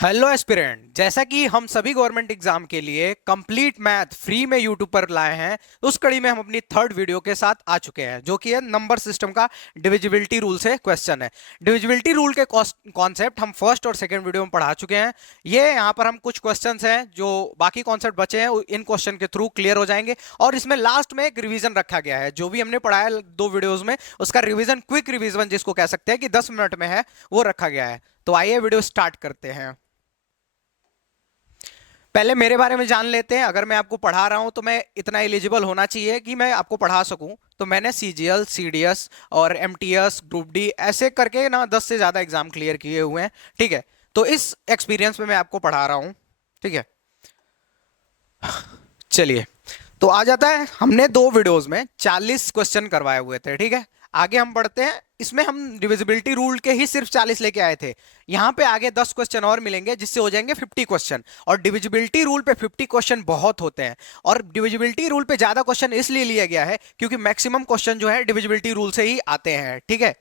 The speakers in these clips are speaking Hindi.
Hello aspirant. जैसा कि हम सभी गवर्नमेंट एग्जाम के लिए कंप्लीट मैथ फ्री में यूट्यूब पर लाए हैं, तो उस कड़ी में हम अपनी थर्ड वीडियो के साथ आ चुके हैं, जो कि है नंबर सिस्टम का डिविजिबिलिटी रूल से क्वेश्चन है। डिविजिबिलिटी रूल के कॉन्सेप्ट हम फर्स्ट और सेकंड वीडियो में पढ़ा चुके हैं। ये यहाँ पर हम कुछ क्वेश्चंस हैं जो बाकी कॉन्सेप्ट बचे हैं, इन क्वेश्चन के थ्रू क्लियर हो जाएंगे। और इसमें लास्ट में एक रिवीजन रखा गया है, जो भी हमने पढ़ा है दो वीडियोज में, उसका रिवीजन, क्विक रिवीजन जिसको कह सकते हैं कि 10 मिनट में है, वो रखा गया है। तो आइए वीडियो स्टार्ट करते हैं। पहले मेरे बारे में जान लेते हैं। अगर मैं आपको पढ़ा रहा हूं तो मैं इतना एलिजिबल होना चाहिए कि मैं आपको पढ़ा सकूं। तो मैंने सीजीएल, सीडीएस और एमटीएस, ग्रुप डी ऐसे करके ना 10 से ज्यादा एग्जाम क्लियर किए हुए हैं। ठीक है, तो इस एक्सपीरियंस में मैं आपको पढ़ा रहा हूं। ठीक है, चलिए। तो आ जाता है, हमने दो वीडियोस में 40 क्वेश्चन करवाए हुए थे। ठीक है, आगे हम बढ़ते हैं। इसमें हम डिविजिबिलिटी रूल के ही सिर्फ 40 लेके आए थे। यहां पे आगे 10 क्वेश्चन और मिलेंगे, जिससे हो जाएंगे 50 क्वेश्चन। और डिविजिबिलिटी रूल पे 50 क्वेश्चन बहुत होते हैं। और डिविजिबिलिटी रूल पे ज्यादा क्वेश्चन इसलिए लिया गया है क्योंकि मैक्सिमम क्वेश्चन जो है डिविजिबिलिटी रूल से ही आते हैं। ठीक है,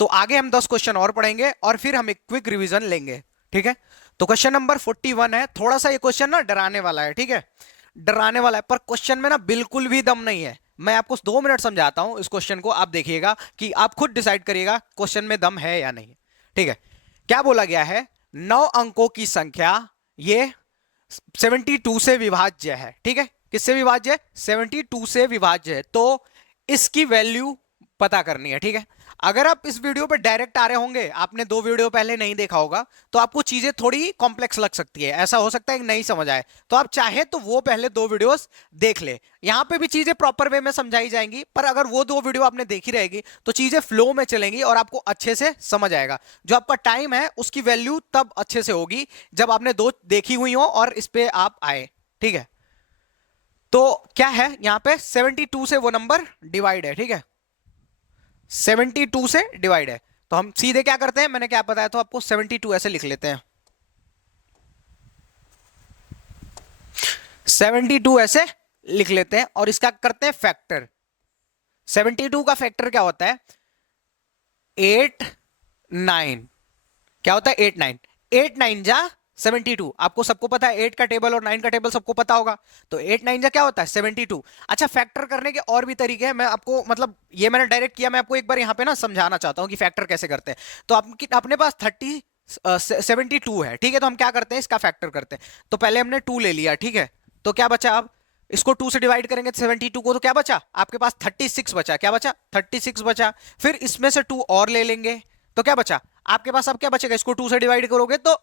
तो आगे हम 10 क्वेश्चन और पढ़ेंगे और फिर हम एक क्विक रिविजन लेंगे। ठीक है, तो क्वेश्चन नंबर 41 है। थोड़ा सा ये क्वेश्चन ना डराने वाला है। ठीक है, डराने वाला है, पर क्वेश्चन में ना बिल्कुल भी दम नहीं है। मैं आपको 2 मिनट समझाता हूं इस क्वेश्चन को, आप देखिएगा कि आप खुद डिसाइड करिएगा क्वेश्चन में दम है या नहीं। ठीक है, क्या बोला गया है? 9 अंकों की संख्या ये 72 से विभाज्य है। ठीक है, किससे विभाज्य है? 72 से विभाज्य है। तो इसकी वैल्यू पता करनी है। ठीक है, अगर आप इस वीडियो पे डायरेक्ट आ रहे होंगे, आपने दो वीडियो पहले नहीं देखा होगा, तो आपको चीजें थोड़ी कॉम्प्लेक्स लग सकती है। ऐसा हो सकता है कि नहीं समझ आए, तो आप चाहे तो वो पहले दो वीडियोस देख ले। यहां पे भी चीजें प्रॉपर वे में समझाई जाएंगी, पर अगर वो दो वीडियो आपने देखी रहेगी तो चीजें फ्लो में चलेंगी और आपको अच्छे से समझ आएगा। जो आपका टाइम है उसकी वैल्यू तब अच्छे से होगी जब आपने दो देखी हुई हो और इस पे आप आए। ठीक है, तो क्या है यहां पे? 72 से वो नंबर डिवाइड है। ठीक है, 72 से डिवाइड है। तो हम सीधे क्या करते हैं, मैंने क्या बताया तो आपको, 72 ऐसे लिख लेते हैं। 72 ऐसे लिख लेते हैं और इसका करते हैं फैक्टर। 72 का फैक्टर क्या होता है? 8 9। क्या होता है? 8 9। 8 9 जा 72। आपको सबको पता है, 8 का टेबल और 9 का टेबल सबको पता होगा। तो 8 9 जा क्या होता है? 72। अच्छा, फैक्टर करने के और भी तरीके हैं। मैं आपको, मतलब ये मैंने डायरेक्ट किया, मैं आपको एक बार यहाँ पे ना समझाना चाहता हूँ कि फैक्टर कैसे करते हैं। तो आपकी अपने पास 72 है। ठीक है, तो हम क्या करते हैं, इसका फैक्टर करते हैं। तो पहले हमने 2 ले लिया। ठीक है, तो क्या बचा? अब इसको 2 से डिवाइड करेंगे 72 को, तो क्या बचा आपके पास? 36 बचा। क्या बचा? 36 बचा। फिर इसमें से 2 और ले लेंगे, तो क्या बचा आपके पास? अब क्या बचेगा? इसको 2 से डिवाइड करोगे तो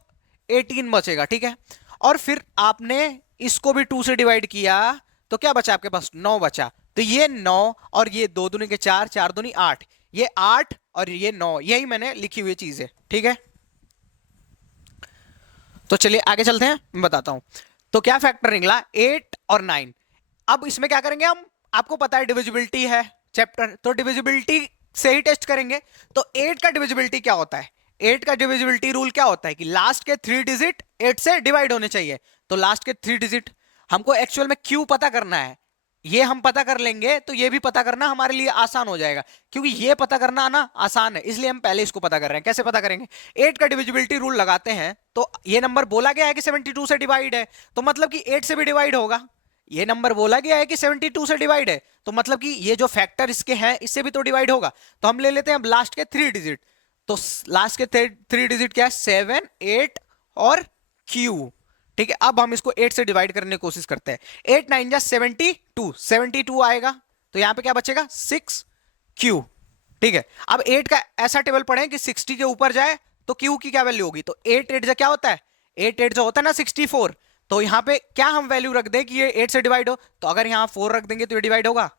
18 बचेगा। ठीक है, और फिर आपने इसको भी 2 से डिवाइड किया, तो क्या बचा आपके पास? 9 बचा। तो ये 9 और ये 2 दूनी के 4, 4 दूनी 8, ये 8 और ये 9, यही मैंने लिखी हुई चीज है। ठीक है, तो चलिए आगे चलते हैं, मैं बताता हूं। तो क्या फैक्टर निकला? 8 और 9। अब इसमें क्या करेंगे हम? आपको पता है डिविजिबिलिटी है चैप्टर, तो डिविजिबिलिटी से ही टेस्ट करेंगे। तो 8 का डिविजिबिलिटी क्या होता है? 8 का डिविजिबिलिटी रूल क्या होता है कि लास्ट के 3 डिजिट 8 से डिवाइड होने चाहिए। तो लास्ट के 3 डिजिट हमको एक्चुअल में क्यों पता करना है, ये हम पता कर लेंगे तो ये भी पता करना हमारे लिए आसान हो जाएगा। क्योंकि ये पता करना ना आसान है, इसलिए हम पहले इसको पता कर रहे हैं। कैसे पता करेंगे? 8 का डिविजिबिलिटी रूल लगाते हैं, तो ये नंबर बोला गया है कि 72 से डिवाइड है, तो मतलब कि 8 से भी डिवाइड होगा। ये नंबर बोला गया है कि 72 से डिवाइड है, तो मतलब कि ये जो फैक्टर इसके हैं इससे भी तो डिवाइड होगा। तो हम ले लेते हैं अब लास्ट के 3 डिजिट। तो लास्ट के 3 डिजिट क्या है? 7 8 और Q। ठीक है, अब हम इसको 8 से डिवाइड करने की कोशिश करते हैं। 8 9 जा 72, 72 आएगा। तो यहां पे क्या बचेगा? 6Q। ठीक है, अब 8 का ऐसा टेबल पढ़ें कि 60 के ऊपर जाए तो Q की क्या वैल्यू होगी? तो 8 8 जा क्या होता है? 8 8 जो होता है ना 64। तो यहां पे क्या हम वैल्यू रख दें कि ये 8 से डिवाइड हो? तो अगर यहां 4 रख देंगे तो ये डिवाइड होगा।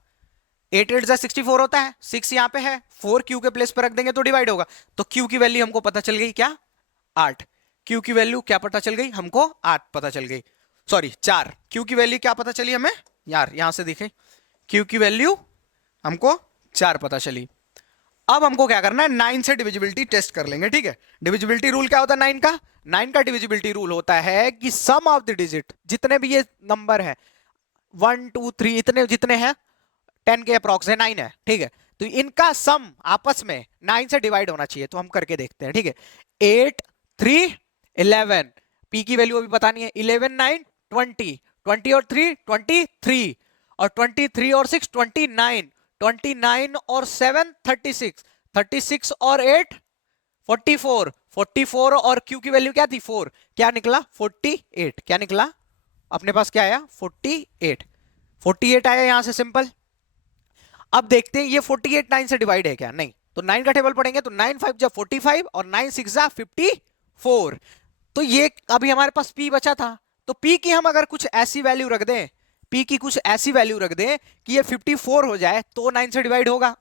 8 8 जा 64 होता है, 6 यहां पे है, 4 Q के प्लेस पर रख देंगे तो डिवाइड होगा। तो Q की वैल्यू हमको पता चल गई क्या? 8। Q की वैल्यू क्या पता चल गई हमको? 8 पता चल गई। सॉरी 4। Q की वैल्यू क्या पता चली हमें? यार यहां से देखें, Q की वैल्यू हमको 4 पता चली। अब हमको क्या करना है? 9 से डिविजिबिलिटी टेस्ट कर लेंगे। ठीक है, डिविजिबिलिटी रूल क्या होता है 9 का? 9 का डिविजिबिलिटी रूल होता है कि सम ऑफ द डिजिट, जितने भी ये नंबर है 1 2 3, इतने जितने हैं 10 के अप्रॉक्स है, 9 है। ठीक है, तो इनका सम आपस में 9 से डिवाइड होना चाहिए। तो हम करके देखते हैं। ठीक है, 8 3 11 पी की वैल्यू अभी बतानी है। 11 9 20, 20 और 3 23, और 23 और 6 29, 29 और 7 36, 36 और 8 44, 44 और क्यू की वैल्यू क्या थी 4, क्या निकला 48, क्या निकला अपने पास क्या आया 48, 48 आया यहां से सिंपल। अब देखते हैं ये 48 9 से डिवाइड है क्या, नहीं, तो 9 का टेबल पढ़ेंगे तो 9 5 जा 45 और 9 6 जा 54, तो ये अभी हमारे पास p बचा था, तो p की हम अगर कुछ ऐसी वैल्यू रख दें, p की कुछ ऐसी वैल्यू रख दें कि ये 54 हो जाए तो 9 से डिवाइड होगा,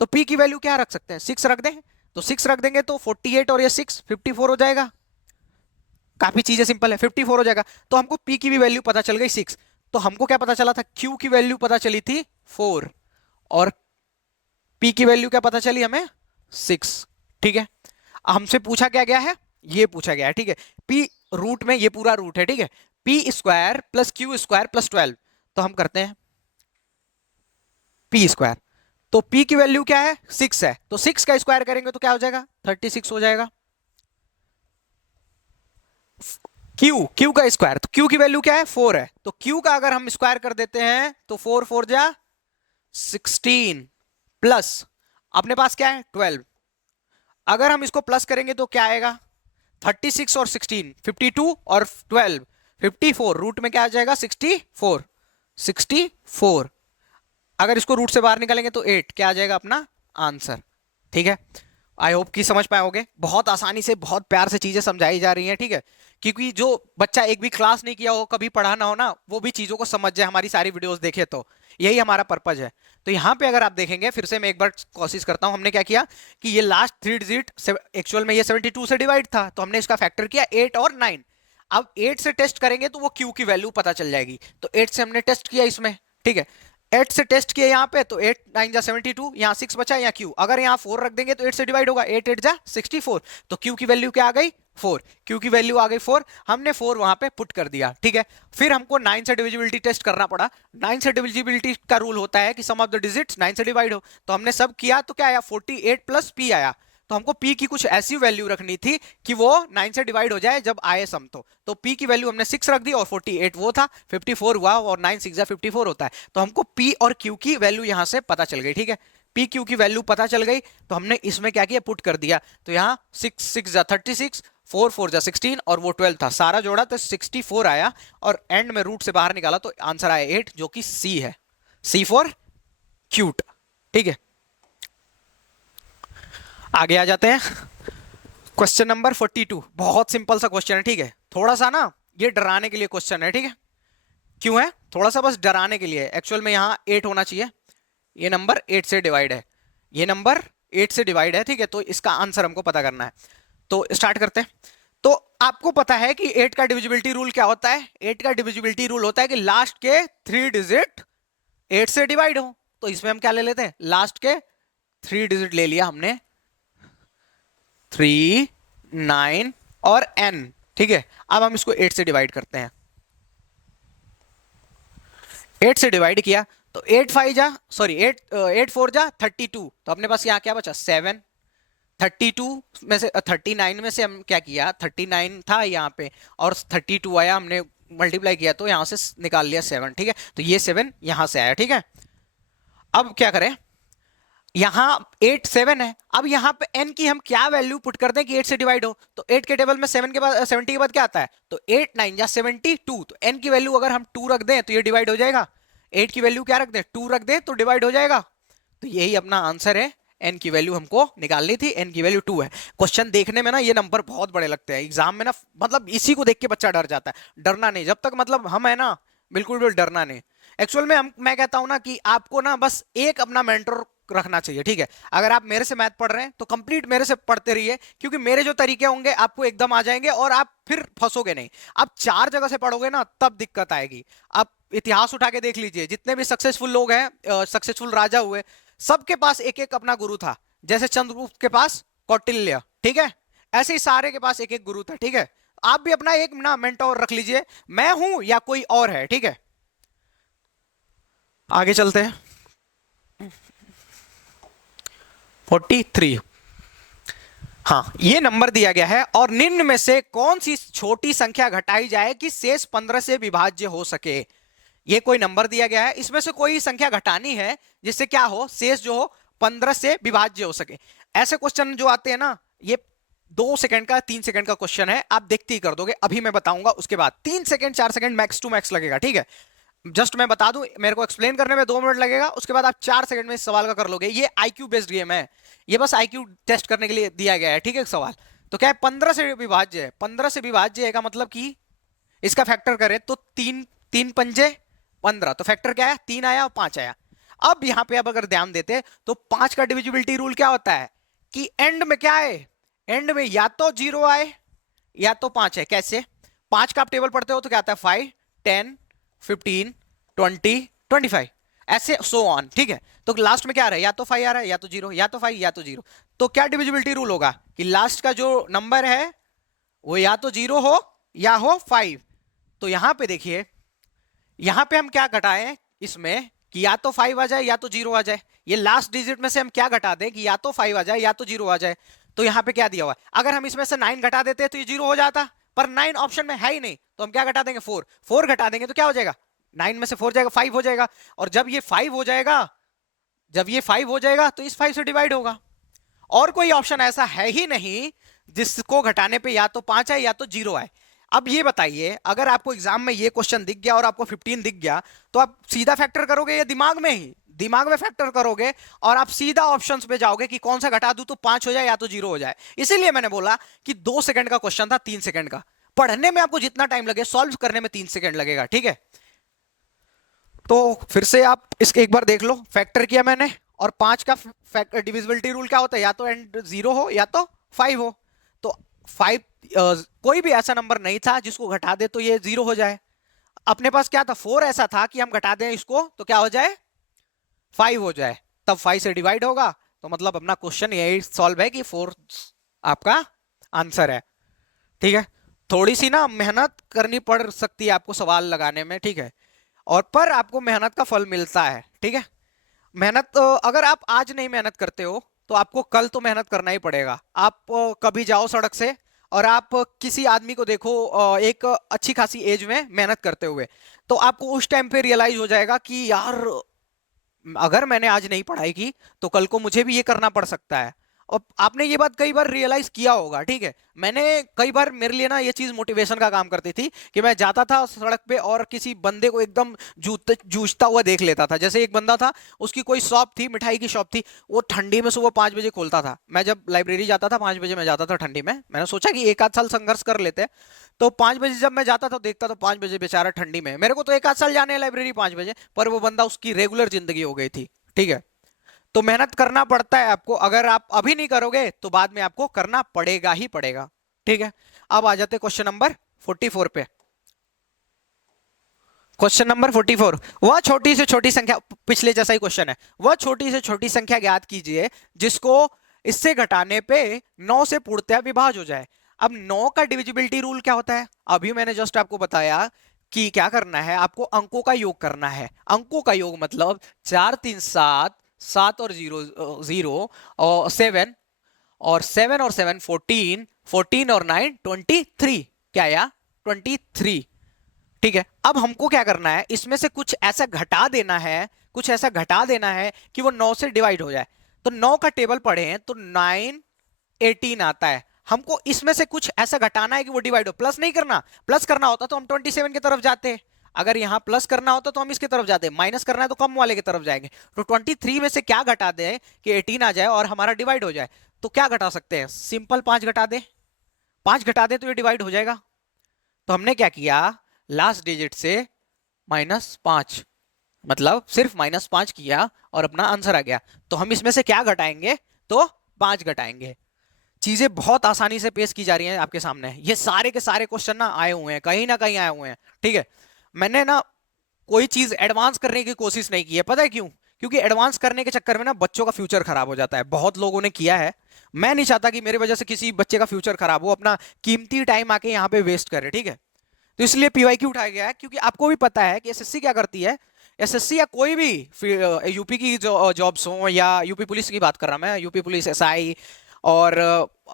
तो p की वैल्यू क्या रख सकते हैं 6 रख दें, तो 6 रख देंगे तो 48 और ये 6 54 हो जाएगा, काफी चीजें सिंपल है 54 हो जाएगा। तो हमको p की भी वैल्यू पता चल गई 6, तो हमको क्या पता चला था q की वैल्यू पता चली थी 4, और p की वैल्यू क्या पता चली हमें 6, ठीक है। हमसे पूछा क्या गया है, ये पूछा गया है, ठीक है। p रूट में ये पूरा रूट है, ठीक है, P square plus Q square plus 12, तो हम करते हैं p स्क्वायर, तो p की वैल्यू क्या है 6 है, तो 6 का स्क्वायर करेंगे तो क्या हो जाएगा 36 हो जाएगा। क्यू का स्क्वायर, तो क्यू की वैल्यू क्या है 4 है, तो क्यू का अगर हम स्क्वायर कर देते हैं तो 4 4 जा 16 प्लस अपने पास क्या है 12, अगर हम इसको प्लस करेंगे तो क्या आएगा 36 और 16 52 और 12 54, रूट में क्या आ जाएगा 64, 64, अगर इसको रूट से बाहर निकालेंगे तो 8, क्या आ जाएगा अपना आंसर, ठीक है। आई होप कि समझ पाओगे, बहुत आसानी से बहुत प्यार से चीजें समझाई जा रही हैं, ठीक है, क्योंकि जो बच्चा एक भी क्लास नहीं किया हो, कभी पढ़ा ना हो ना, वो भी चीजों को समझ जाए हमारी सारी वीडियोस देखे, तो यही हमारा पर्पज है। तो यहाँ पे अगर आप देखेंगे फिर से मैं एक बार कोशिश करता हूं, हमने क्या किया कि ये लास्ट 3 डिजिट एक्चुअल में ये 72 से डिवाइड था, तो हमने इसका फैक्टर किया 8 और 9, अब 8 से टेस्ट करेंगे तो वो क्यू की वैल्यू पता चल जाएगी, तो 8 से हमने टेस्ट किया इसमें, ठीक है, 8 से टेस्ट किया यहाँ पे, तो 8 9 जा 72, यहाँ 6 बचा, यहाँ क्यू अगर यहाँ 4 रख देंगे तो 8 से डिवाइड होगा, 8 8 जा 64, तो क्यू की वैल्यू क्या आ गई 4, क्यू की वैल्यू आ गई 4, हमने 4 वहां पे पुट कर दिया, ठीक है। फिर हमको 9 से डिविजिबिलिटी टेस्ट करना पड़ा, 9 से डिविजिबिलिटी का रूल होता है कि सम ऑफ द डिजिट्स 9 से डिवाइड हो, तो हमने सब किया तो क्या आया 48 प्लस p आया, तो हमको p की कुछ ऐसी वैल्यू रखनी थी कि वो 9 से डिवाइड हो जाए जब आए सम, तो p की वैल्यू हमने 6 रख दी और 48 वो था, 54 हुआ और 9 6 54 होता है, तो हमको p और q की वैल्यू यहां से पता चल गई, ठीक है, p q की वैल्यू पता चल गई, तो हमने इसमें क्या किया पुट कर दिया, तो यहाँ 6 6 जा 36, 4 4 जा 16 और वो 12 था, सारा जोड़ा तो 64 आया, और एंड में रूट से बाहर निकाला तो आंसर आया 8, जो कि c है, c फॉर क्यूट, ठीक है। आगे आ जाते हैं, क्वेश्चन नंबर 42, बहुत सिंपल सा क्वेश्चन है, ठीक है, थोड़ा सा ना ये डराने के लिए क्वेश्चन है, ठीक है, क्यों है थोड़ा सा बस डराने के लिए, एक्चुअल में यहाँ 8 होना चाहिए, ये नंबर 8 से डिवाइड है, ये नंबर 8 से डिवाइड है, ठीक है, तो इसका आंसर हमको पता करना है, तो स्टार्ट करते हैं। तो आपको पता है कि 8 का डिविजिबिलिटी रूल क्या होता है, 8 का डिविजिबिलिटी रूल होता है कि लास्ट के 3 डिजिट 8 से डिवाइड हो, तो इसमें हम क्या ले लेते हैं लास्ट के 3 डिजिट ले लिया हमने 3 9 और n, ठीक है, अब हम इसको 8 से डिवाइड करते हैं, 8 से डिवाइड किया तो 8 5 जा सॉरी 8 8 4 जा 32, तो अपने पास यहाँ क्या बचा 7, 32 में से 39 में से हम क्या किया 39 था यहाँ पे और 32 आया, हमने मल्टीप्लाई किया तो यहाँ से निकाल लिया 7, ठीक है, तो ये 7 यहाँ से आया, ठीक है। अब क्या करें, यहां 8 7 है, अब यहां पे n की हम क्या वैल्यू पुट कर दें कि 8 से डिवाइड हो, तो 8 के टेबल में 7 के बाद 70 के बाद क्या आता है, तो 8 9 या 72, तो n की वैल्यू अगर हम 2 रख दें तो ये डिवाइड हो जाएगा, 8 की वैल्यू क्या रख दें 2 रख दें तो डिवाइड हो जाएगा, तो यही अपना आंसर है, n की वैल्यू हमको निकालनी थी, n की वैल्यू 2 है। क्वेश्चन देखने में ना ये नंबर बहुत बड़े लगते हैं एग्जाम में ना, मतलब इसी को देख के बच्चा डर जाता है, डरना नहीं, जब तक मतलब हम है ना बिल्कुल भी डरना नहीं। एक्चुअल में मैं कहता हूं ना कि आपको ना बस एक अपना मेंटर रखना चाहिए, ठीक है, अगर आप मेरे से मैथ पढ़ रहे हैं तो कंप्लीट मेरे से पढ़ते रहिए, क्योंकि मेरे जो तरीके होंगे आपको एकदम आ जाएंगे और आप फिर फंसोगे नहीं, आप 4 जगह से पढ़ोगे ना तब दिक्कत आएगी। आप इतिहास उठा के देख लीजिए, जितने भी सक्सेसफुल लोग हैं, सक्सेसफुल राजा हुए, सबके पास एक एक अपना गुरु था, जैसे चंद्रगुप्त के पास कौटिल्य, ठीक है, ऐसे ही सारे के पास एक एक गुरु था, ठीक है, आप भी अपना एक ना मेंटर रख लीजिए, मैं हूं या कोई और है, ठीक है। आगे चलते हैं 43, हाँ, ये नंबर दिया गया है और निम्न में से कौन सी छोटी संख्या घटाई जाए कि शेष 15 से विभाज्य हो सके। ये कोई नंबर दिया गया है, इसमें से कोई संख्या घटानी है जिससे क्या हो, शेष जो हो 15 से विभाज्य हो सके। ऐसे क्वेश्चन जो आते हैं ना, ये 2 सेकंड का 3 सेकंड का क्वेश्चन है, आप देखते ही कर दोगे। अभी मैं बताऊंगा, उसके बाद 3 second 4 second max to max लगेगा, ठीक है। जस्ट मैं बता दूं, मेरे को एक्सप्लेन करने में 2 मिनट लगेगा, उसके बाद आप 4 सेकंड में इस सवाल का कर लोगे। ये आईक्यू बेस्ड गेम है, ये बस आईक्यू टेस्ट करने के लिए दिया गया है, ठीक है। सवाल तो क्या है, 15 से विभाज्य है। 15 से विभाज्य है का मतलब कि इसका फैक्टर करें तो 3 3 पंजे 15, तो फैक्टर क्या है, 3 आया और 5 आया। अब यहां पे अब अगर ध्यान देते तो 5 का डिविजिबिलिटी रूल क्या होता है कि एंड में क्या है, एंड में या तो 0 आए या तो 5 है। कैसे, 5 का आप टेबल पढ़ते हो तो क्या आता है, 5 10 15 20 25, ऐसे सो ऑन, ठीक है। तो लास्ट में क्या आ रहा है, या तो 5 आ रहा है या तो 0, या तो 5 या तो 0। तो क्या डिविजिबिलिटी रूल होगा कि लास्ट का जो नंबर है वो या तो 0 हो या हो 5। तो यहां पे देखिए, यहां पे हम क्या घटाएं इसमें कि या तो 5 आ जाए या तो 0 आ जाए। ये लास्ट डिजिट में से हम क्या घटा दें कि या तो 5 आ जाए या तो 0 आ जाए। तो यहां पे क्या दिया हुआ है, अगर हम इसमें से 9 घटा देते तो ये 0 हो जाता, पर 9 ऑप्शन में है ही नहीं, तो हम क्या घटा देंगे, 4। 4 घटा देंगे तो क्या हो जाएगा, 9 में से 4 जाएगा, 5 हो जाएगा। और जब ये 5 हो जाएगा, जब ये 5 हो जाएगा तो इस 5 से डिवाइड होगा। और कोई ऑप्शन ऐसा है ही नहीं जिसको घटाने पे या तो 5 आए या तो 0 आए। अब ये बताइए, अगर आपको एग्जाम में ये क्वेश्चन दिख गया और आपको 15 दिख गया, तो आप सीधा फैक्टर करोगे या दिमाग में ही, दिमाग में फैक्टर करोगे और आप सीधा ऑप्शंस पे जाओगे कि कौन सा घटा दूं तो 5 हो जाए या तो 0 हो जाए। इसीलिए मैंने बोला कि 2 सेकंड का क्वेश्चन था 3 सेकंड का। पढ़ने में आपको जितना टाइम लगे, सॉल्व करने में 3 सेकंड लगेगा, ठीक है। तो फिर से आप इसके एक बार देख लो, फैक्टर किया मैंने, और 5 का फैक्टर डिविजिबिलिटी रूल क्या होता है, या तो एंड 0 हो या तो 5 हो। तो 5 कोई भी ऐसा नंबर नहीं था जिसको घटा दे तो ये 0 हो जाए। अपने पास क्या था, 4 ऐसा था कि हम घटा दें इसको तो क्या हो जाए, 5 हो जाए, तब 5 से डिवाइड होगा। तो मतलब अपना क्वेश्चन यही सॉल्व है कि 4 आपका आंसर है, ठीक है। थोड़ी सी ना मेहनत करनी पड़ सकती है आपको सवाल लगाने में, ठीक है, और पर आपको मेहनत का फल मिलता है, ठीक है। मेहनत अगर आप आज नहीं मेहनत करते हो तो आपको कल तो मेहनत करना ही पड़ेगा। आप कभी जाओ सड़क से और आप किसी आदमी को देखो एक अच्छी खासी एज में मेहनत करते हुए, तो आपको उस टाइम पे रियलाइज हो जाएगा कि यार अगर मैंने आज नहीं पढ़ाई की तो कल को मुझे भी ये करना पड़ सकता है। और आपने ये बात कई बार रियलाइज किया होगा, ठीक है। मैंने कई बार, मेरे लिए ना ये चीज मोटिवेशन का काम करती थी कि मैं जाता था सड़क पे और किसी बंदे को एकदम जूझता हुआ देख लेता था। जैसे एक बंदा था, उसकी कोई शॉप थी, मिठाई की शॉप थी, वो ठंडी में सुबह 5 बजे खोलता था। मैं जब लाइब्रेरी जाता था 5 बजे मैं जाता था ठंडी में, मैंने सोचा कि एक आध साल संघर्ष कर लेते हैं। तो 5 बजे जब मैं जाता था देखता तो 5 बजे बेचारा ठंडी में, मेरे को तो एक आध साल जाने हैं लाइब्रेरी 5 बजे, पर वो बंदा उसकी रेगुलर जिंदगी हो गई थी, ठीक है। तो मेहनत करना पड़ता है आपको, अगर आप अभी नहीं करोगे तो बाद में आपको करना पड़ेगा ही पड़ेगा, ठीक है। अब आ जाते क्वेश्चन नंबर 44 पे। क्वेश्चन नंबर 44, वह छोटी से छोटी संख्या, पिछले जैसा ही क्वेश्चन है, वह छोटी से छोटी संख्या ज्ञात कीजिए जिसको इससे घटाने पे 9 से पूर्णतः विभाज्य हो जाए। अब 9 का डिविजिबिलिटी रूल क्या होता है, अभी मैंने जस्ट आपको बताया कि क्या करना है, आपको अंकों का योग करना है। अंकों का योग मतलब 4 3 7, 7 और 0 0 और 7, और 7 और 7 14, 14 और 9 23, क्या आया 23, ठीक है। अब हमको क्या करना है, इसमें से कुछ ऐसा घटा देना है, कुछ ऐसा घटा देना है कि वो 9 से डिवाइड हो जाए। तो 9 का टेबल पढ़े हैं तो 9 18 आता है। हमको इसमें से कुछ ऐसा घटाना है कि वो डिवाइड हो, प्लस नहीं करना। प्लस करना होता तो हम 27 की तरफ जाते, अगर यहां प्लस करना होता तो हम इसकी तरफ जाते, माइनस करना है तो कम वाले की तरफ जाएंगे। तो 23 में से क्या घटा दे कि 18 आ जाए और हमारा डिवाइड हो जाए, तो क्या घटा सकते हैं, सिंपल 5 घटा दे, 5 घटा दे तो ये डिवाइड हो जाएगा। तो हमने क्या किया, लास्ट डिजिट से -5, मतलब सिर्फ -5 किया और अपना आंसर आ गया। तो हम इसमें से क्या घटाएंगे, तो 5 घटाएंगे। चीजें बहुत आसानी से पेश की जा रही हैं आपके सामने, ये सारे के सारे क्वेश्चन ना कहीं आए हुए हैं, ठीक है। मैंने ना कोई चीज एडवांस करने की कोशिश नहीं की है, पता है क्यों, क्योंकि एडवांस करने के चक्कर में ना बच्चों का फ्यूचर खराब हो जाता है। बहुत लोगों ने किया है, मैं नहीं चाहता कि मेरे वजह से किसी बच्चे का फ्यूचर खराब हो, अपना कीमती टाइम आके यहाँ पे वेस्ट करे, ठीक है। तो इसलिए पीवाईक्यू उठाया गया है, क्योंकि आपको भी पता है कि एसएससी क्या करती है। एसएससी या कोई भी यूपी की जो जॉब्स हो, या यूपी पुलिस की बात कर रहा मैं, यूपी पुलिस एसआई और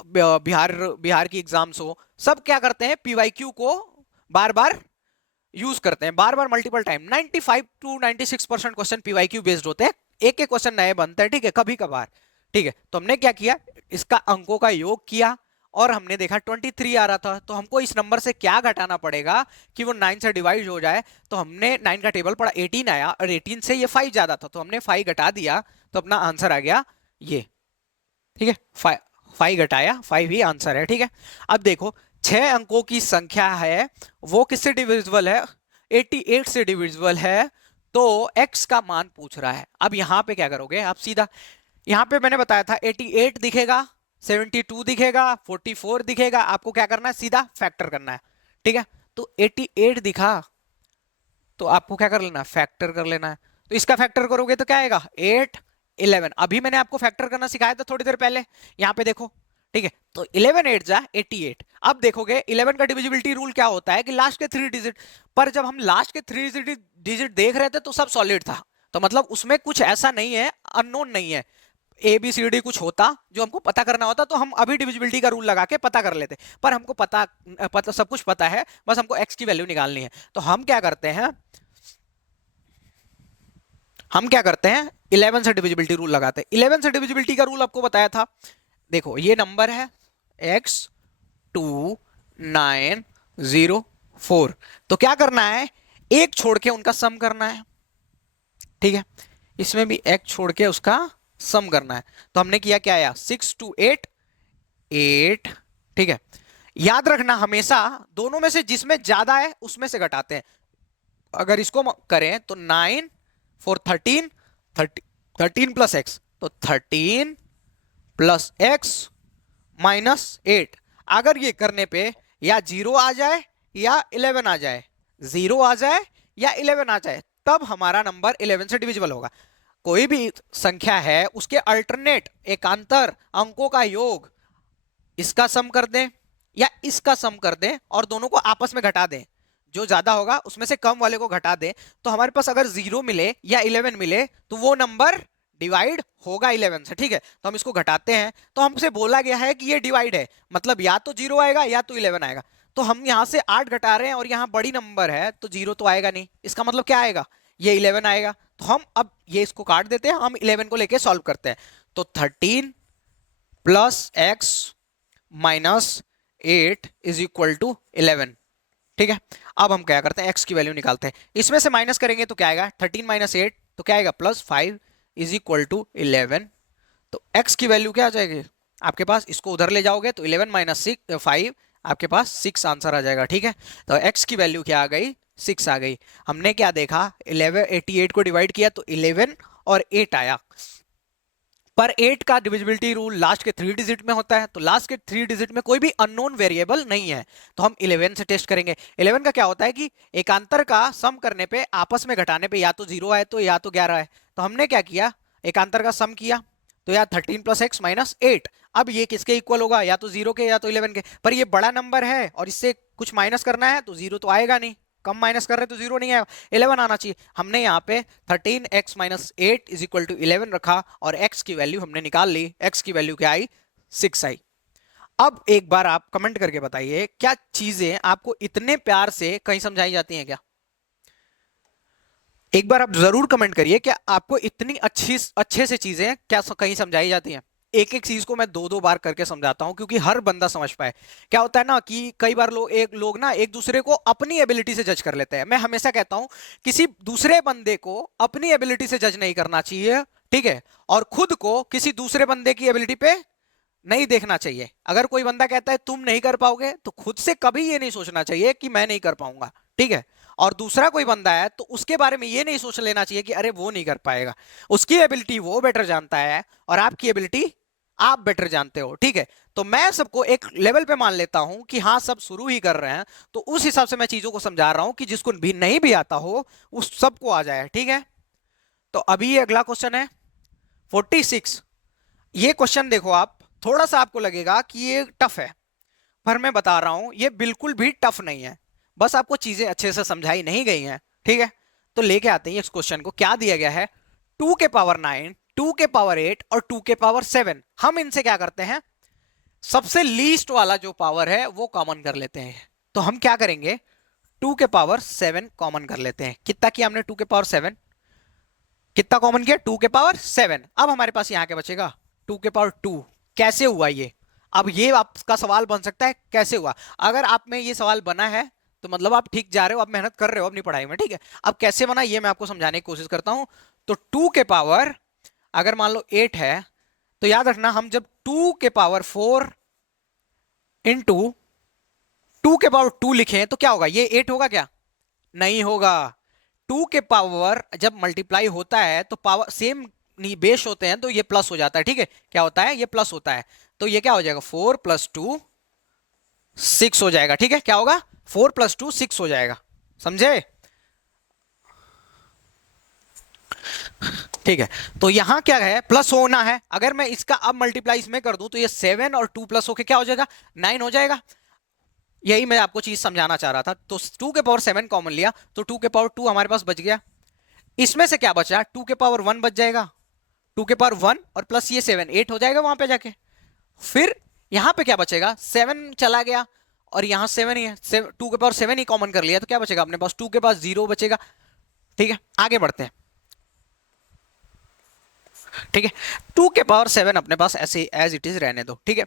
बिहार बिहार की एग्जाम्स हो, सब क्या करते हैं, पीवाईक्यू को बार बार यूज करते हैं, बार बार multiple time. 95 to 96% question PYQ based होते हैं, एक एक क्वेश्चन नए बनते हैं, ठीक है, कभी कभार। ठीक है, तो हमने क्या किया, इसका अंकों का योग किया और हमने देखा 23 आ रहा था, तो हमको इस नंबर से क्या घटाना पड़ेगा कि वो 9 से डिवाइड हो जाए। तो हमने 9 का टेबल पढ़ा, 18 आया और 18 से ये 5 ज्यादा था, तो हमने 5 घटा दिया, तो अपना आंसर आ गया ये। ठीक है, 5 घटाया, 5 ही आंसर है। ठीक है, अब देखो 6 अंकों की संख्या है, वो किससे डिविजिबल है, 88 से डिविजिबल है, तो x का मान पूछ रहा है। अब यहां पे क्या करोगे आप, सीधा यहां पे मैंने बताया था 88 दिखेगा, 72 दिखेगा, 44 दिखेगा, आपको क्या करना है, सीधा फैक्टर करना है। ठीक है, तो 88 दिखा तो आपको क्या कर लेना है, फैक्टर कर लेना है। तो इसका फैक्टर करोगे तो क्या आएगा, 8 11। अभी मैंने आपको फैक्टर करना सिखाया था थोड़ी देर पहले, यहां पे देखो। ठीक है, तो 11 8 जा 88। अब देखोगे 11 का डिविजिबिलिटी रूल क्या होता है कि लास्ट के 3 डिजिट, पर जब हम लास्ट के 3 डिजिट देख रहे थे तो सब सॉलिड था, तो मतलब उसमें कुछ ऐसा नहीं है, अननोन नहीं है, ए बी सी डी कुछ होता जो हमको पता करना होता तो हम अभी डिविजिबिलिटी का रूल लगा के पता कर लेते, पर हमको पता सब कुछ पता है, बस हमको एक्स की वैल्यू निकालनी है। तो हम क्या करते हैं, 11 से डिविजिबिलिटी रूल लगाते हैं। 11 से डिविजिबिलिटी का रूल आपको बताया था, देखो ये नंबर है x2904, तो क्या करना है, एक छोड़ के उनका सम करना है। ठीक है, इसमें भी एक छोड़ के उसका सम करना है, तो हमने किया, क्या आया 628 8। ठीक है, याद रखना हमेशा दोनों में से जिसमें ज्यादा है उसमें से घटाते हैं। अगर इसको करें तो 9 4 13 13 प्लस एक्स, तो 13 प्लस एक्स माइनस 8। अगर ये करने पे या 0 आ जाए या 11 आ जाए, 0 आ जाए या 11 आ जाए, तब हमारा नंबर 11 से डिविजिबल होगा। कोई भी संख्या है उसके अल्टरनेट एकांतर अंकों का योग, इसका सम कर दें या इसका सम कर दें और दोनों को आपस में घटा दें, जो ज्यादा होगा उसमें से कम वाले को घटा दें, तो हमारे पास अगर 0 मिले या 11 मिले तो वो नंबर डिवाइड होगा 11 से। ठीक है, तो हम इसको घटाते हैं, तो हमसे बोला गया है कि ये डिवाइड है, मतलब या तो 0 आएगा या तो 11 आएगा। तो हम यहां से 8 घटा रहे हैं और यहां बड़ी नंबर है तो 0 तो आएगा नहीं, इसका मतलब क्या आएगा, ये 11 आएगा। तो हम अब ये इसको काट देते हैं, हम 11 को लेके सॉल्व करते हैं। तो 13 plus x minus 8 is equal to 11। ठीक है, अब हम क्या करते हैं, x की वैल्यू निकालते हैं, इसमें से माइनस करेंगे तो क्या आएगा, 13 माइनस 8 तो क्या आएगा, +5 इज इक्वल टू 11। तो x की वैल्यू क्या आ जाएगी आपके पास, इसको उधर ले जाओगे तो 11 माइनस 5 आपके पास 6 आंसर आ जाएगा। ठीक है, तो x की वैल्यू क्या आ गई, 6 आ गई। हमने क्या देखा, 88 को डिवाइड किया तो 11 और 8 आया, पर 8 का डिविजिबिलिटी रूल लास्ट के 3 डिजिट में होता है, तो लास्ट के 3 डिजिट में कोई भी अननोन वेरिएबल नहीं है, तो हम 11 से टेस्ट करेंगे। 11 का क्या होता है कि एकांतर का सम करने पे, आपस में घटाने पे या तो 0 आए तो या तो 11 आए, तो हमने क्या किया, एकांतर का सम किया, तो यार 13 प्लस एक्स माइनस 8। अब ये किसके इक्वल होगा, या तो 0 के या तो 11 के, पर ये बड़ा नंबर है और इससे कुछ माइनस करना है तो 0 तो आएगा नहीं, कम माइनस कर रहे तो 0 नहीं आएगा, 11 आना चाहिए। हमने यहाँ पे 13x minus 8 is equal to 11 रखा और x की वैल्यू हमने निकाल ली, x की वैल्यू क्या आई, 6 आई। अब एक बार आप कमेंट करके बताइए, क्या चीजें आपको इतने प्यार से कहीं समझाई जाती हैं क्या, एक बार आप जरूर कमेंट करिए, क्या आपको इतनी अच्छे से चीजें क्या कहीं समझाई जाती हैं। एक एक चीज को मैं दो दो बार करके समझाता हूं क्योंकि हर बंदा समझ पाए। क्या होता है ना कि कई बार लोग ना एक दूसरे को अपनी एबिलिटी से जज कर लेते हैं। मैं हमेशा कहता हूं किसी दूसरे बंदे को अपनी एबिलिटी से जज नहीं करना चाहिए, ठीक है, और खुद को किसी दूसरे बंदे की एबिलिटी पे नहीं देखना चाहिए। अगर कोई बंदा कहता है तुम नहीं कर पाओगे तो खुद से कभी ये नहीं सोचना चाहिए कि मैं नहीं कर पाऊंगा, ठीक है। और दूसरा कोई बंदा है तो उसके बारे में ये नहीं सोच लेना चाहिए कि अरे वो नहीं कर पाएगा, उसकी एबिलिटी वो बेटर जानता है और आपकी एबिलिटी आप बेटर जानते हो, ठीक है। तो मैं सबको एक लेवल पे मान लेता हूं कि हाँ सब शुरू ही कर रहे हैं, तो उस हिसाब से मैं चीजों को समझा रहा हूं कि जिसको भी नहीं भी आता हो उस सबको आ जाए, ठीक है। तो अभी ये अगला क्वेश्चन है 46। ये क्वेश्चन देखो आप, थोड़ा सा आपको लगेगा कि ये टफ है, पर मैं बता रहा हूं ये बिल्कुल भी टफ नहीं है, बस आपको चीजें अच्छे से समझाई नहीं गई हैं, ठीक है। तो लेके आते हैं इस क्वेश्चन को। क्या दिया गया है, 2 के पावर 9, 2 के पावर 8 और 2 के पावर 7। हम इनसे क्या करते हैं, सबसे लीस्ट वाला जो पावर है वो कॉमन कर लेते हैं। तो हम क्या करेंगे, 2 के पावर 7 कॉमन कर लेते हैं। कितना किया हमने 2 के पावर 7, कितना कॉमन किया 2 के पावर 7। अब हमारे पास यहां क्या बचेगा 2 के पावर 2। कैसे हुआ ये, अब ये आपका सवाल बन सकता है कैसे हुआ। अगर आप में ये सवाल बना है तो मतलब आप ठीक जा रहे हो, आप मेहनत कर रहे हो अपनी पढ़ाई में, ठीक है। अब कैसे बना ये मैं आपको समझाने की कोशिश करता हूं। तो 2 के पावर अगर मान लो 8 है, तो याद रखना हम जब 2 के पावर 4 इंटू 2 के पावर 2 लिखें तो क्या होगा, ये 8 होगा क्या, नहीं होगा। 2 के पावर जब मल्टीप्लाई होता है तो पावर सेम बेस होते हैं तो ये प्लस हो जाता है, ठीक है। क्या होता है, ये प्लस होता है। तो ये क्या हो जाएगा 4 + 2 6 हो जाएगा, ठीक है। क्या होगा 4 + 2 6 हो जाएगा, समझे, ठीक है। तो यहां क्या है प्लस होना है। अगर मैं इसका अब मल्टीप्लाई इसमें कर दूं तो ये 7 और 2 प्लस होके क्या हो जाएगा 9 हो जाएगा। यही मैं आपको चीज समझाना चाह रहा था। तो 2 के पावर 7 कॉमन लिया तो 2 के पावर 2 हमारे पास बच गया। इसमें से क्या बचा 2 के पावर 1 बच जाएगा, 2 के पावर 1 और प्लस ये 7 8 हो जाएगा वहां पे जाके। फिर यहां पे क्या बचेगा 7 चला गया और यहां 7 ही है, 2 के पावर 7 ही कॉमन कर लिया तो क्या बचेगा अपने पास 2 के पास 0 बचेगा, ठीक है। आगे बढ़ते हैं, ठीक है। 2 के पावर 7 अपने पास ऐसे एज इट इज रहने दो, ठीक है।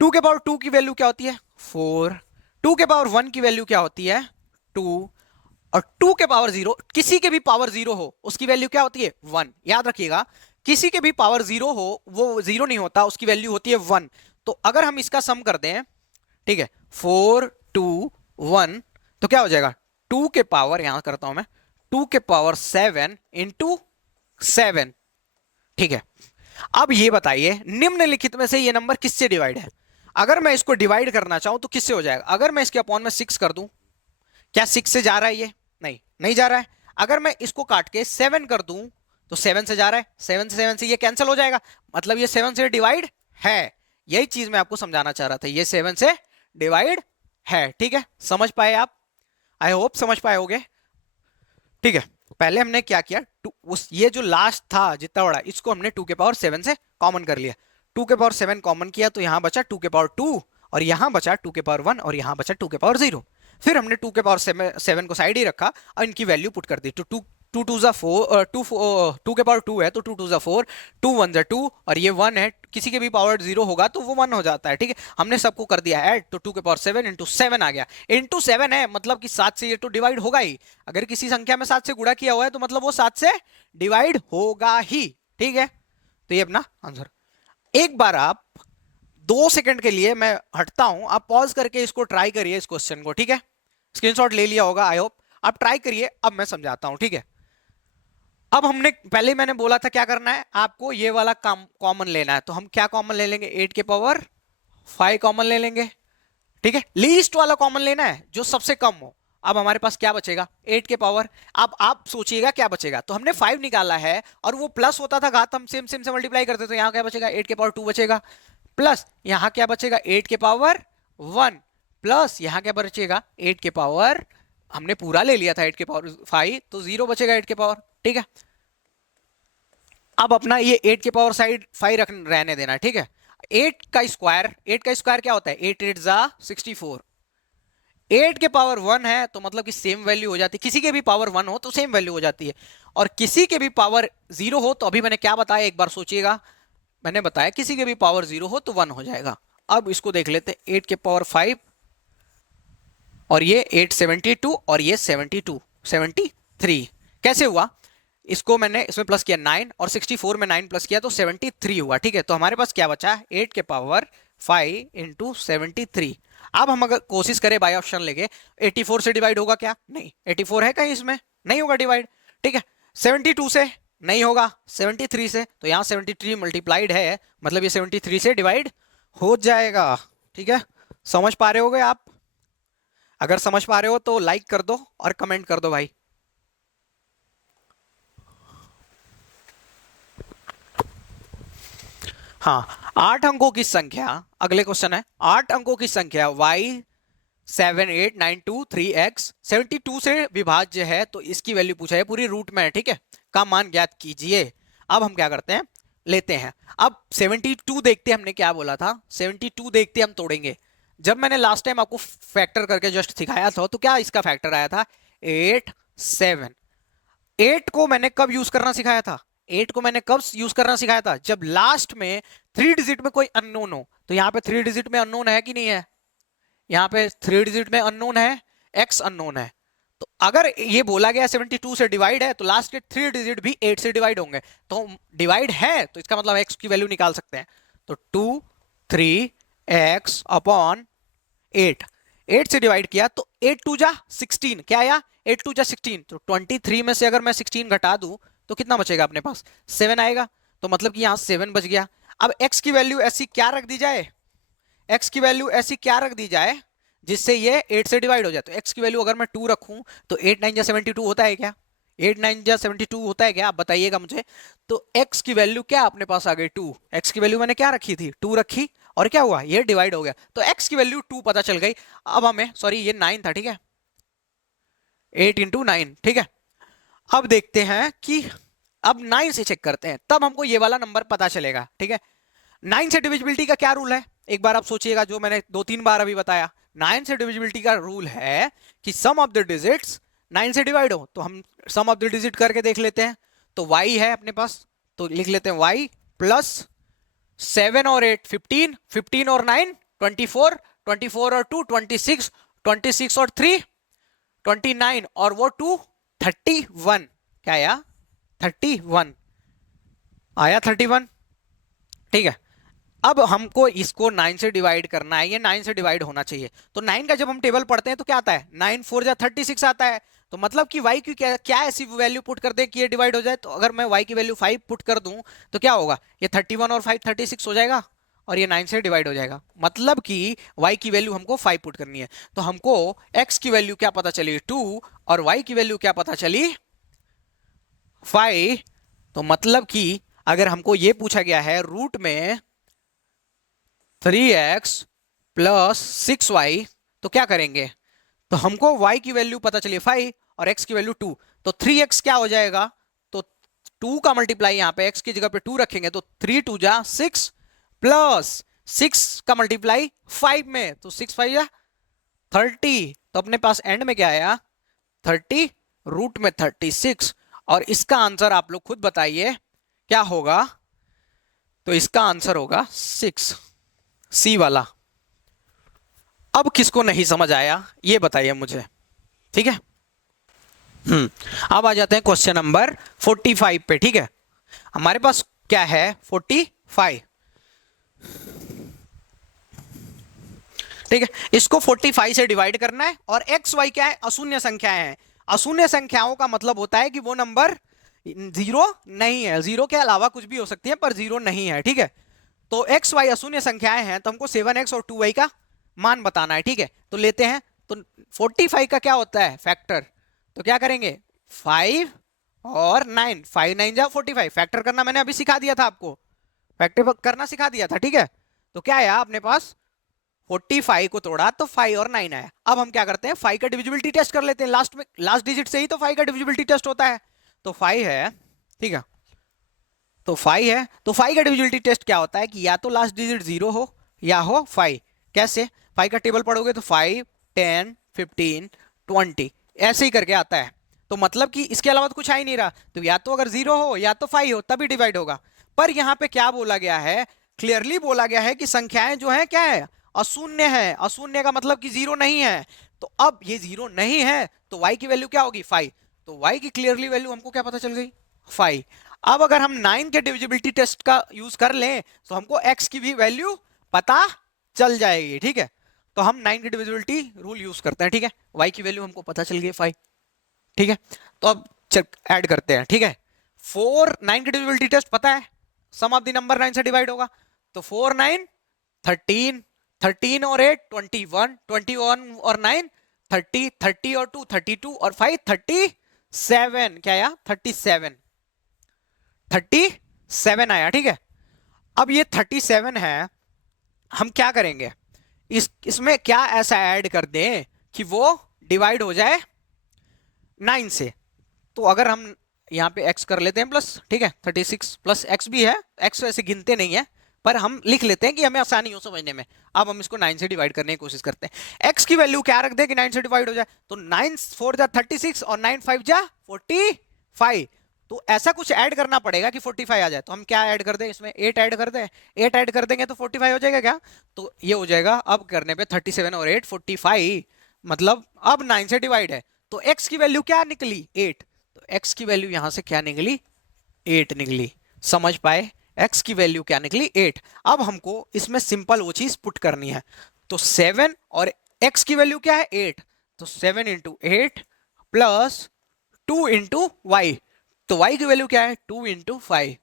2 के पावर 2 की वैल्यू क्या होती है 4, 2 के पावर 1 की वैल्यू क्या होती है 2, और 2 के पावर 0 किसी के भी पावर 0 हो उसकी वैल्यू क्या होती है 1। याद रखिएगा किसी के भी पावर 0 हो वो 0 नहीं होता, उसकी वैल्यू होती है 1। तो अगर हम इसका सम कर दें, ठीक है 4 2 1, तो क्या हो जाएगा 2 के पावर यहां करता हूं मैं 2 के पावर 7 इंटू 7, ठीक है। अब ये बताइए निम्नलिखित में से ये नंबर किससे डिवाइड है। अगर मैं इसको डिवाइड करना चाहूं तो किससे हो जाएगा, अगर मैं इसके अपॉन में 6 कर दूं, क्या 6 से जा रहा है ये, नहीं नहीं जा रहा है। अगर मैं इसको काट के 7 कर दूं तो 7 से जा रहा है, 7 से ये कैंसिल हो जाएगा, मतलब ये 7 से डिवाइड है। यही चीज मैं आपको समझाना चाह रहा था, ये 7 से डिवाइड है, ठीक है। समझ पाए आप, आई होप समझ पाए होगे, ठीक है। पहले हमने क्या किया उस ये जो लास्ट था जितना बड़ा इसको हमने 2 के पावर 7 से कॉमन कर लिया। 2 के पावर 7 कॉमन किया तो यहां बचा 2 के पावर 2 और यहां बचा 2 के पावर 1 और यहां बचा 2 के पावर 0। फिर हमने 2 के पावर 7 को साइड ही रखा और इनकी वैल्यू पुट कर दी। तो 2 2 2 जा 4 2 के पावर 2 है तो 2 2 जा 4, 2 1 जा 2 और ये 1 है, किसी के भी पावर 0 होगा तो वो 1 हो जाता है, ठीक है। हमने सबको कर दिया ऐड तो 2 के पावर 7 इंटू 7 आ गया। इंटू 7 है मतलब कि 7 से ये तो डिवाइड होगा ही। अगर किसी संख्या में 7 से गुणा किया हुआ है तो मतलब वो 7 से डिवाइड होगा ही, ठीक है। तो ये अपना आंसर। एक बार आप 2 सेकंड के लिए मैं हटता हूं, आप पॉज करके इसको ट्राई करिए इस क्वेश्चन को, ठीक है। स्क्रीनशॉट ले लिया होगा आई होप, आप ट्राई करिए। अब मैं समझाता हूं, ठीक है। अब हमने पहले मैंने बोला था क्या करना है आपको ये वाला काम कॉमन लेना है, तो हम क्या कॉमन ले लेंगे 8 के पावर 5 कॉमन ले लेंगे, ठीक है। लीस्ट वाला कॉमन लेना है जो सबसे कम हो। अब हमारे पास क्या बचेगा 8 के पावर, अब आप सोचिएगा क्या बचेगा। तो हमने 5 निकाला है और वो प्लस होता था घात हम सेम सेम से मल्टीप्लाई करते, तो यहां क्या बचेगा 8 के पावर 2 बचेगा, प्लस यहां क्या बचेगा 8 के पावर 1, प्लस यहां क्या बचेगा 8 के पावर, हमने पूरा ले लिया था 8 के पावर 5 तो 0 बचेगा 8 के पावर, ठीक है। अब अपना ये 8 के पावर साइड 5 रहने देना, ठीक है। 8 का स्क्वायर क्या होता है 8 8 जा 64, 8 के पावर 1 है तो मतलब कि सेम वैल्यू हो जाती है, किसी के भी पावर 1 हो तो सेम वैल्यू हो जाती है, और किसी के भी पावर 0 हो तो अभी मैंने क्या बताया एक बार सोचिएगा, मैंने बताया किसी के भी पावर 0 हो तो 1 हो जाएगा। अब इसको देख लेते हैं 8 के पावर 5 और ये 872 और ये 72 73 कैसे हुआ, इसको मैंने इसमें प्लस किया 9 और 64 में 9 प्लस किया तो 73 हुआ, ठीक है। तो हमारे पास क्या बचा 8 के पावर 5 इंटू 73। अब हम अगर कोशिश करें बाय ऑप्शन लेके 84 से डिवाइड होगा क्या, नहीं 84 है कहीं इसमें नहीं होगा डिवाइड, ठीक है। 72 से नहीं होगा, 73 से तो यहाँ 73 मल्टीप्लाइड है मतलब ये 73 से डिवाइड हो जाएगा, ठीक है। समझ पा रहे होगे आप, अगर समझ पा रहे हो तो लाइक कर दो और कमेंट कर दो भाई। हाँ 8 अंकों की संख्या, अगले क्वेश्चन है 8 अंकों की संख्या y 78923x 72 से विभाज्य है तो इसकी वैल्यू पूछा है, पूरी रूट में है, ठीक है, का मान ज्ञात कीजिए। अब हम क्या करते हैं लेते हैं। अब 72 देखते हैं, हमने क्या बोला था, 72 देखते हम तोड़ेंगे। जब मैंने लास्ट टाइम आपको फैक्टर करके जस्ट सिखाया था तो क्या इसका फैक्टर आया था 8 7। 8 को मैंने कब यूज करना सिखाया था, 8 को मैंने कब यूज करना सिखाया था, जब लास्ट में 3 डिजिट में कोई अननोन हो। तो यहाँ पे 3 डिजिट में अननोन है कि नहीं है, यहाँ पे 3 डिजिट में अननोन है, x अननोन है। तो अगर ये बोला गया 72 से डिवाइड है तो लास्ट के 3 डिजिट भी 8 से डिवाइड होंगे। तो डिवाइड है तो इसका मतलब x की वैल्यू निकाल सकते हैं। तो 2 3 x अपॉन 8, 8 से डिवाइड किया तो 8 टू जा 16, क्या आया 8 टू जा 16। तो 23 में से अगर मैं 16 घटा दूं तो कितना बचेगा अपने पास, 7 आएगा। तो मतलब कि यहाँ 7 बच गया। अब x की वैल्यू ऐसी क्या रख दी जाए, x की वैल्यू ऐसी क्या रख दी जाए जिससे ये 8 से डिवाइड हो जाए। तो x की वैल्यू अगर मैं 2 रखूं तो 8 9 जा 72 होता है क्या, 8 9 जा 72 होता है क्या, आप बताइएगा मुझे। तो x की वैल्यू क्या अपने पास आ गई 2, x की वैल्यू मैंने क्या रखी थी 2 रखी, और क्या हुआ ये डिवाइड हो गया। तो x की वैल्यू 2 पता चल गई। अब हमें, सॉरी ये 9 था, ठीक है, 8 इंटू 9, ठीक है। अब देखते हैं कि अब 9 से चेक करते हैं, तब हमको ये वाला नंबर पता चलेगा, ठीक है। 9 से डिविजिबिलिटी का क्या रूल है, एक बार आप सोचिएगा, जो मैंने 2 3 बार अभी बताया। 9 से डिविजिबिलिटी का रूल है कि सम ऑफ द डिजिट्स 9 से डिवाइड हो। तो हम सम ऑफ द डिजिट करके देख लेते हैं। तो y है अपने पास, तो लिख लेते हैं y प्लस 7 और 8 15, 15 और 9 24, 24 और 2 26, 26 और 3 29 और वो 2 31, क्या आया 31, आया 31, ठीक है। अब हमको इसको 9 से डिवाइड करना है, ये 9 से डिवाइड होना चाहिए। तो 9 का जब हम टेबल पढ़ते हैं तो क्या आता है 9 4 जा 36 आता है। तो मतलब कि y की क्या ऐसी वैल्यू पुट कर दें कि ये डिवाइड हो जाए। तो अगर मैं y की वैल्यू 5 पुट कर दूं तो क्या होगा, ये 31 और 5 36 हो जाएगा और ये 9 से डिवाइड हो जाएगा। मतलब कि y की वैल्यू हमको 5 पुट करनी है। तो हमको x की वैल्यू क्या पता चली 2 और y की वैल्यू क्या पता चली 5। तो मतलब कि अगर हमको ये पूछा गया है रूट में 3x प्लस 6y, तो क्या करेंगे, तो हमको y की वैल्यू पता चली 5 और x की वैल्यू 2। तो 3x क्या हो जाएगा, तो 2 का मल्टीप्लाई यहाँ पे x की जगह पे 2 रखेंगे तो 3 2 जा 6 प्लस 6 का मल्टीप्लाई 5 में, तो 6 5 जा 30। तो अपने पास एंड में क्या आया 30 रूट में 36। और इसका आंसर आप लोग खुद बताइए क्या होगा। तो इसका आंसर होगा 6, सी वाला। अब किसको नहीं समझ आया ये बताइए मुझे, ठीक है। अब आ जाते हैं क्वेश्चन नंबर 45 पे, ठीक है। हमारे पास क्या है 45, ठीक है। इसको 45 से डिवाइड करना है और एक्स वाई क्या है अशून्य संख्याएं हैं। अशून्य संख्याओं का मतलब होता है कि वो नंबर जीरो नहीं है, जीरो के अलावा कुछ भी हो सकती है पर जीरो नहीं है, ठीक है। तो एक्स वाई अशून्य संख्याएं हैं तो हमको 7x और 2y का मान बताना है, ठीक है। तो लेते हैं, तो 45 का क्या होता है फैक्टर, तो क्या करेंगे 5 और 9, 5 9 जा 45, फैक्टर करना मैंने अभी सिखा दिया था आपको, फैक्टर करना सिखा दिया था, ठीक है। तो क्या आया अपने पास 45 को तोड़ा तो 5 और 9 आया। अब हम क्या करते हैं 5 का डिविजिबिलिटी टेस्ट कर लेते हैं, लास्ट में लास्ट डिजिट से ही तो 5 का डिविजिबिलिटी टेस्ट होता है। तो 5 है, ठीक है, तो 5 है। तो 5 का डिविजिबिलिटी टेस्ट क्या होता है कि या तो लास्ट डिजिट 0 हो या हो 5। कैसे 5 का टेबल पढ़ोगे तो 5 10 15 20 ऐसे ही करके आता है। तो मतलब कि इसके अलावा तो कुछ आ ही नहीं रहा। तो या तो अगर 0 हो या तो 5 हो तभी डिवाइड होगा। पर यहाँ पे क्या बोला गया है, क्लियरली बोला गया है कि संख्याएं जो है क्या है अशून्य है। अशून्य का मतलब कि 0 नहीं है। तो अब ये 0 नहीं है तो y की वैल्यू क्या होगी 5। तो y की क्लियरली वैल्यू हमको क्या पता चल गई 5। अब अगर हम 9 के डिविजिबिलिटी टेस्ट का यूज कर लें तो हमको x की भी वैल्यू पता चल जाएगी, ठीक है। तो हम 9 की डिविजिबिलिटी रूल यूज करते हैं, ठीक है। y की वैल्यू हमको पता चल गई 5, ठीक है। तो अब चेक ऐड करते हैं, ठीक है। 4 9 की डिविजिबिलिटी टेस्ट पता है, सम ऑफ द नंबर 9 से डिवाइड होगा। तो 4 9 13, 13 और 8 21, 21 और 9 30, 30 और 2 32 और 5 37, क्या आया 37, 37 आया, ठीक है। अब ये 37 है, हम क्या करेंगे इसमें क्या ऐसा ऐड कर दें कि वो डिवाइड हो जाए 9 से। तो अगर हम यहाँ पे x कर लेते हैं प्लस, ठीक है, 36 प्लस x भी है, x वैसे गिनते नहीं है पर हम लिख लेते हैं कि हमें आसानी हो समझने में। अब हम इसको 9 से डिवाइड करने की कोशिश करते हैं। x की वैल्यू क्या रख दें कि 9 से डिवाइड हो जाए, तो 9 4 जा 36 और 9 5 जा 45। तो ऐसा कुछ ऐड करना पड़ेगा कि 45 आ जाए। तो हम क्या ऐड कर दें इसमें, 8 ऐड कर दें। 8 ऐड कर देंगे तो 45 हो जाएगा क्या, तो ये हो जाएगा। अब करने पे 37 और 8 45, मतलब अब 9 से डिवाइड है तो x की वैल्यू क्या निकली 8। तो x की वैल्यू यहां से क्या निकली 8 निकली। समझ पाए, x की वैल्यू क्या निकली 8। अब हमको इसमें सिंपल वो चीज पुट करनी है। तो 7 और x की वैल्यू क्या है 8, तो 7 इंटू 8 प्लस 2 इंटू वाई, तो y की वैल्यू क्या है 2 इंटू 5।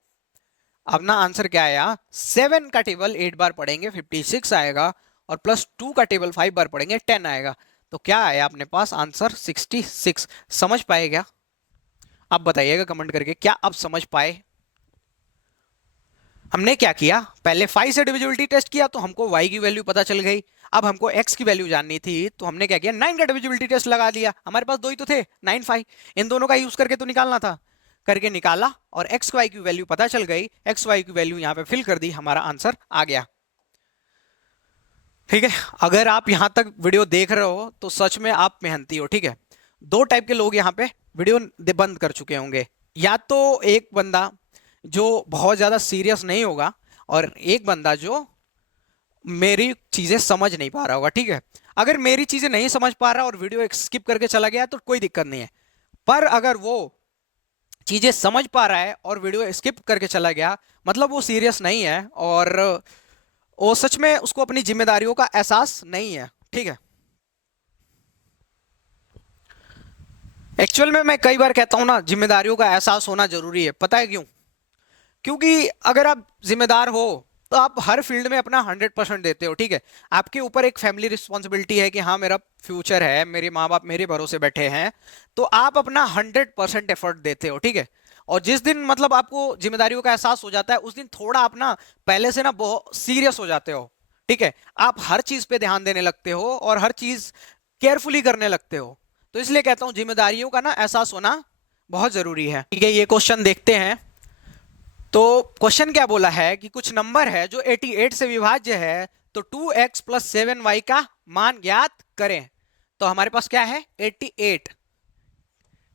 अब ना आंसर क्या आया, 7 का टेबल 8 बार पढ़ेंगे 56 आएगा और प्लस 2 का टेबल 5 बार पढ़ेंगे 10 आएगा। तो क्या आया अपने पास आंसर 66। समझ पाए क्या, आप बताइएगा कमेंट करके, क्या आप समझ पाए। हमने क्या किया, पहले 5 से डिविजिबिलिटी टेस्ट किया तो हमको y की वैल्यू पता चल गई। अब हमको x की वैल्यू जाननी थी तो हमने क्या किया, 9 का डिविजिबिलिटी टेस्ट लगा दिया। हमारे पास दो ही तो थे 9 5, इन दोनों का यूज करके तो निकालना था, करके निकाला और x y की वैल्यू पता चल गई। x y की वैल्यू यहाँ पे फिल कर दी, हमारा आंसर आ गया। ठीक है, अगर आप यहां तक वीडियो देख रहे हो तो सच में आप मेहनती हो। ठीक है, दो टाइप के लोग यहाँ पे वीडियो बंद कर चुके होंगे। या तो एक बंदा जो बहुत ज्यादा सीरियस नहीं होगा और एक बंदा जो मेरी चीजें समझ नहीं पा रहा होगा। ठीक है, अगर मेरी चीजें नहीं समझ पा रहा और वीडियो स्किप करके चला गया तो कोई दिक्कत नहीं है, पर अगर वो चीजें समझ पा रहा है और वीडियो स्किप करके चला गया मतलब वो सीरियस नहीं है और वो सच में उसको अपनी जिम्मेदारियों का एहसास नहीं है। ठीक है, एक्चुअल में मैं कई बार कहता हूं ना, जिम्मेदारियों का एहसास होना जरूरी है। पता है क्यों, क्योंकि अगर आप जिम्मेदार हो तो आप हर फील्ड में अपना 100% देते हो। ठीक है, आपके ऊपर एक फैमिली रिस्पॉन्सिबिलिटी है कि हाँ मेरा फ्यूचर है, मेरे माँ बाप मेरे भरोसे बैठे हैं, तो आप अपना 100% एफर्ट देते हो। ठीक है, और जिस दिन मतलब आपको जिम्मेदारियों का एहसास हो जाता है उस दिन थोड़ा आप ना पहले से ना बहुत सीरियस हो जाते हो। ठीक है, आप हर चीज पे ध्यान देने लगते हो और हर चीज केयरफुली करने लगते हो। तो इसलिए कहता हूं जिम्मेदारियों का ना एहसास होना बहुत जरूरी है। ठीक है, ये क्वेश्चन देखते हैं। तो क्वेश्चन क्या बोला है कि कुछ नंबर है जो 88 से विभाज्य है, तो 2x प्लस 7y का मान ज्ञात करें। तो हमारे पास क्या है 88,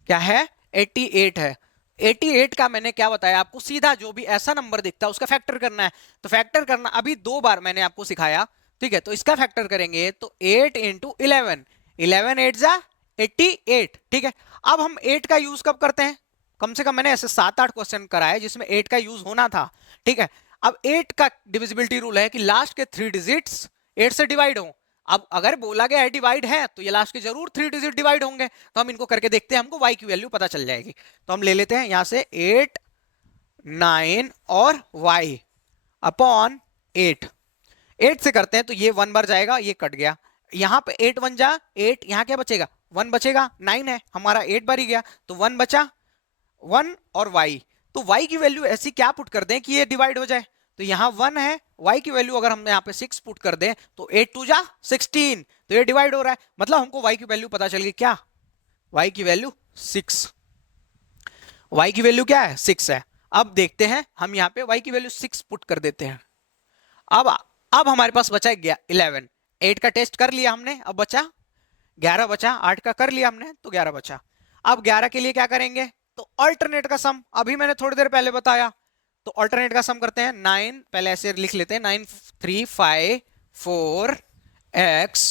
क्या है 88 है। 88 का मैंने क्या बताया आपको, सीधा जो भी ऐसा नंबर दिखता है उसका फैक्टर करना है। तो फैक्टर करना अभी दो बार मैंने आपको सिखाया। ठीक है, तो इसका फैक्टर करेंगे तो 8 इंटू 11, 11 8 जा 88। ठीक है, अब हम 8 का यूज कब करते हैं, कम से कम मैंने ऐसे 7-8 क्वेश्चन कराए जिसमें 8 का यूज होना था। ठीक है, अब 8 का डिविजिबिलिटी रूल है कि लास्ट के 3 डिजिट्स 8 से डिवाइड हो। अब अगर बोला गया है डिवाइड है तो ये लास्ट के जरूर 3 डिजिट डिवाइड होंगे। तो हम इनको करके देखते हैं, हमको y की वैल्यू पता चल जाएगी। तो हम ले लेते हैं यहां से 8 9 और y अपॉन 8। 8 से करते हैं तो ये 1 बार जाएगा, ये कट गया। यहां पे 8 1 जा 8, यहां क्या बचेगा 1 बचेगा, 9 है हमारा 8 बार ही गया तो 1 बचा, 1 और y। तो y की वैल्यू ऐसी क्या पुट कर दें कि ये डिवाइड हो जाए। तो यहां 1 है, y की वैल्यू अगर हम यहाँ पे 6 पुट कर दें तो 8 2 जा 16, तो ये डिवाइड हो रहा है, मतलब हमको y की वैल्यू पता चल गई क्या, y की वैल्यू 6। y की वैल्यू क्या है 6 है। अब देखते हैं हम यहाँ पे y की वैल्यू 6 पुट कर देते हैं। अब अब हमारे पास बचा है 11। 8 का टेस्ट कर लिया हमने, अब बचा 11 बचा। 8 का कर लिया हमने तो 11 बचा। अब 11 के लिए क्या करेंगे, तो अल्टरनेट का सम, अभी मैंने थोड़ी देर पहले बताया। तो अल्टरनेट का सम करते हैं, 9 पहले ऐसे लिख लेते हैं, 9 3 5 4 x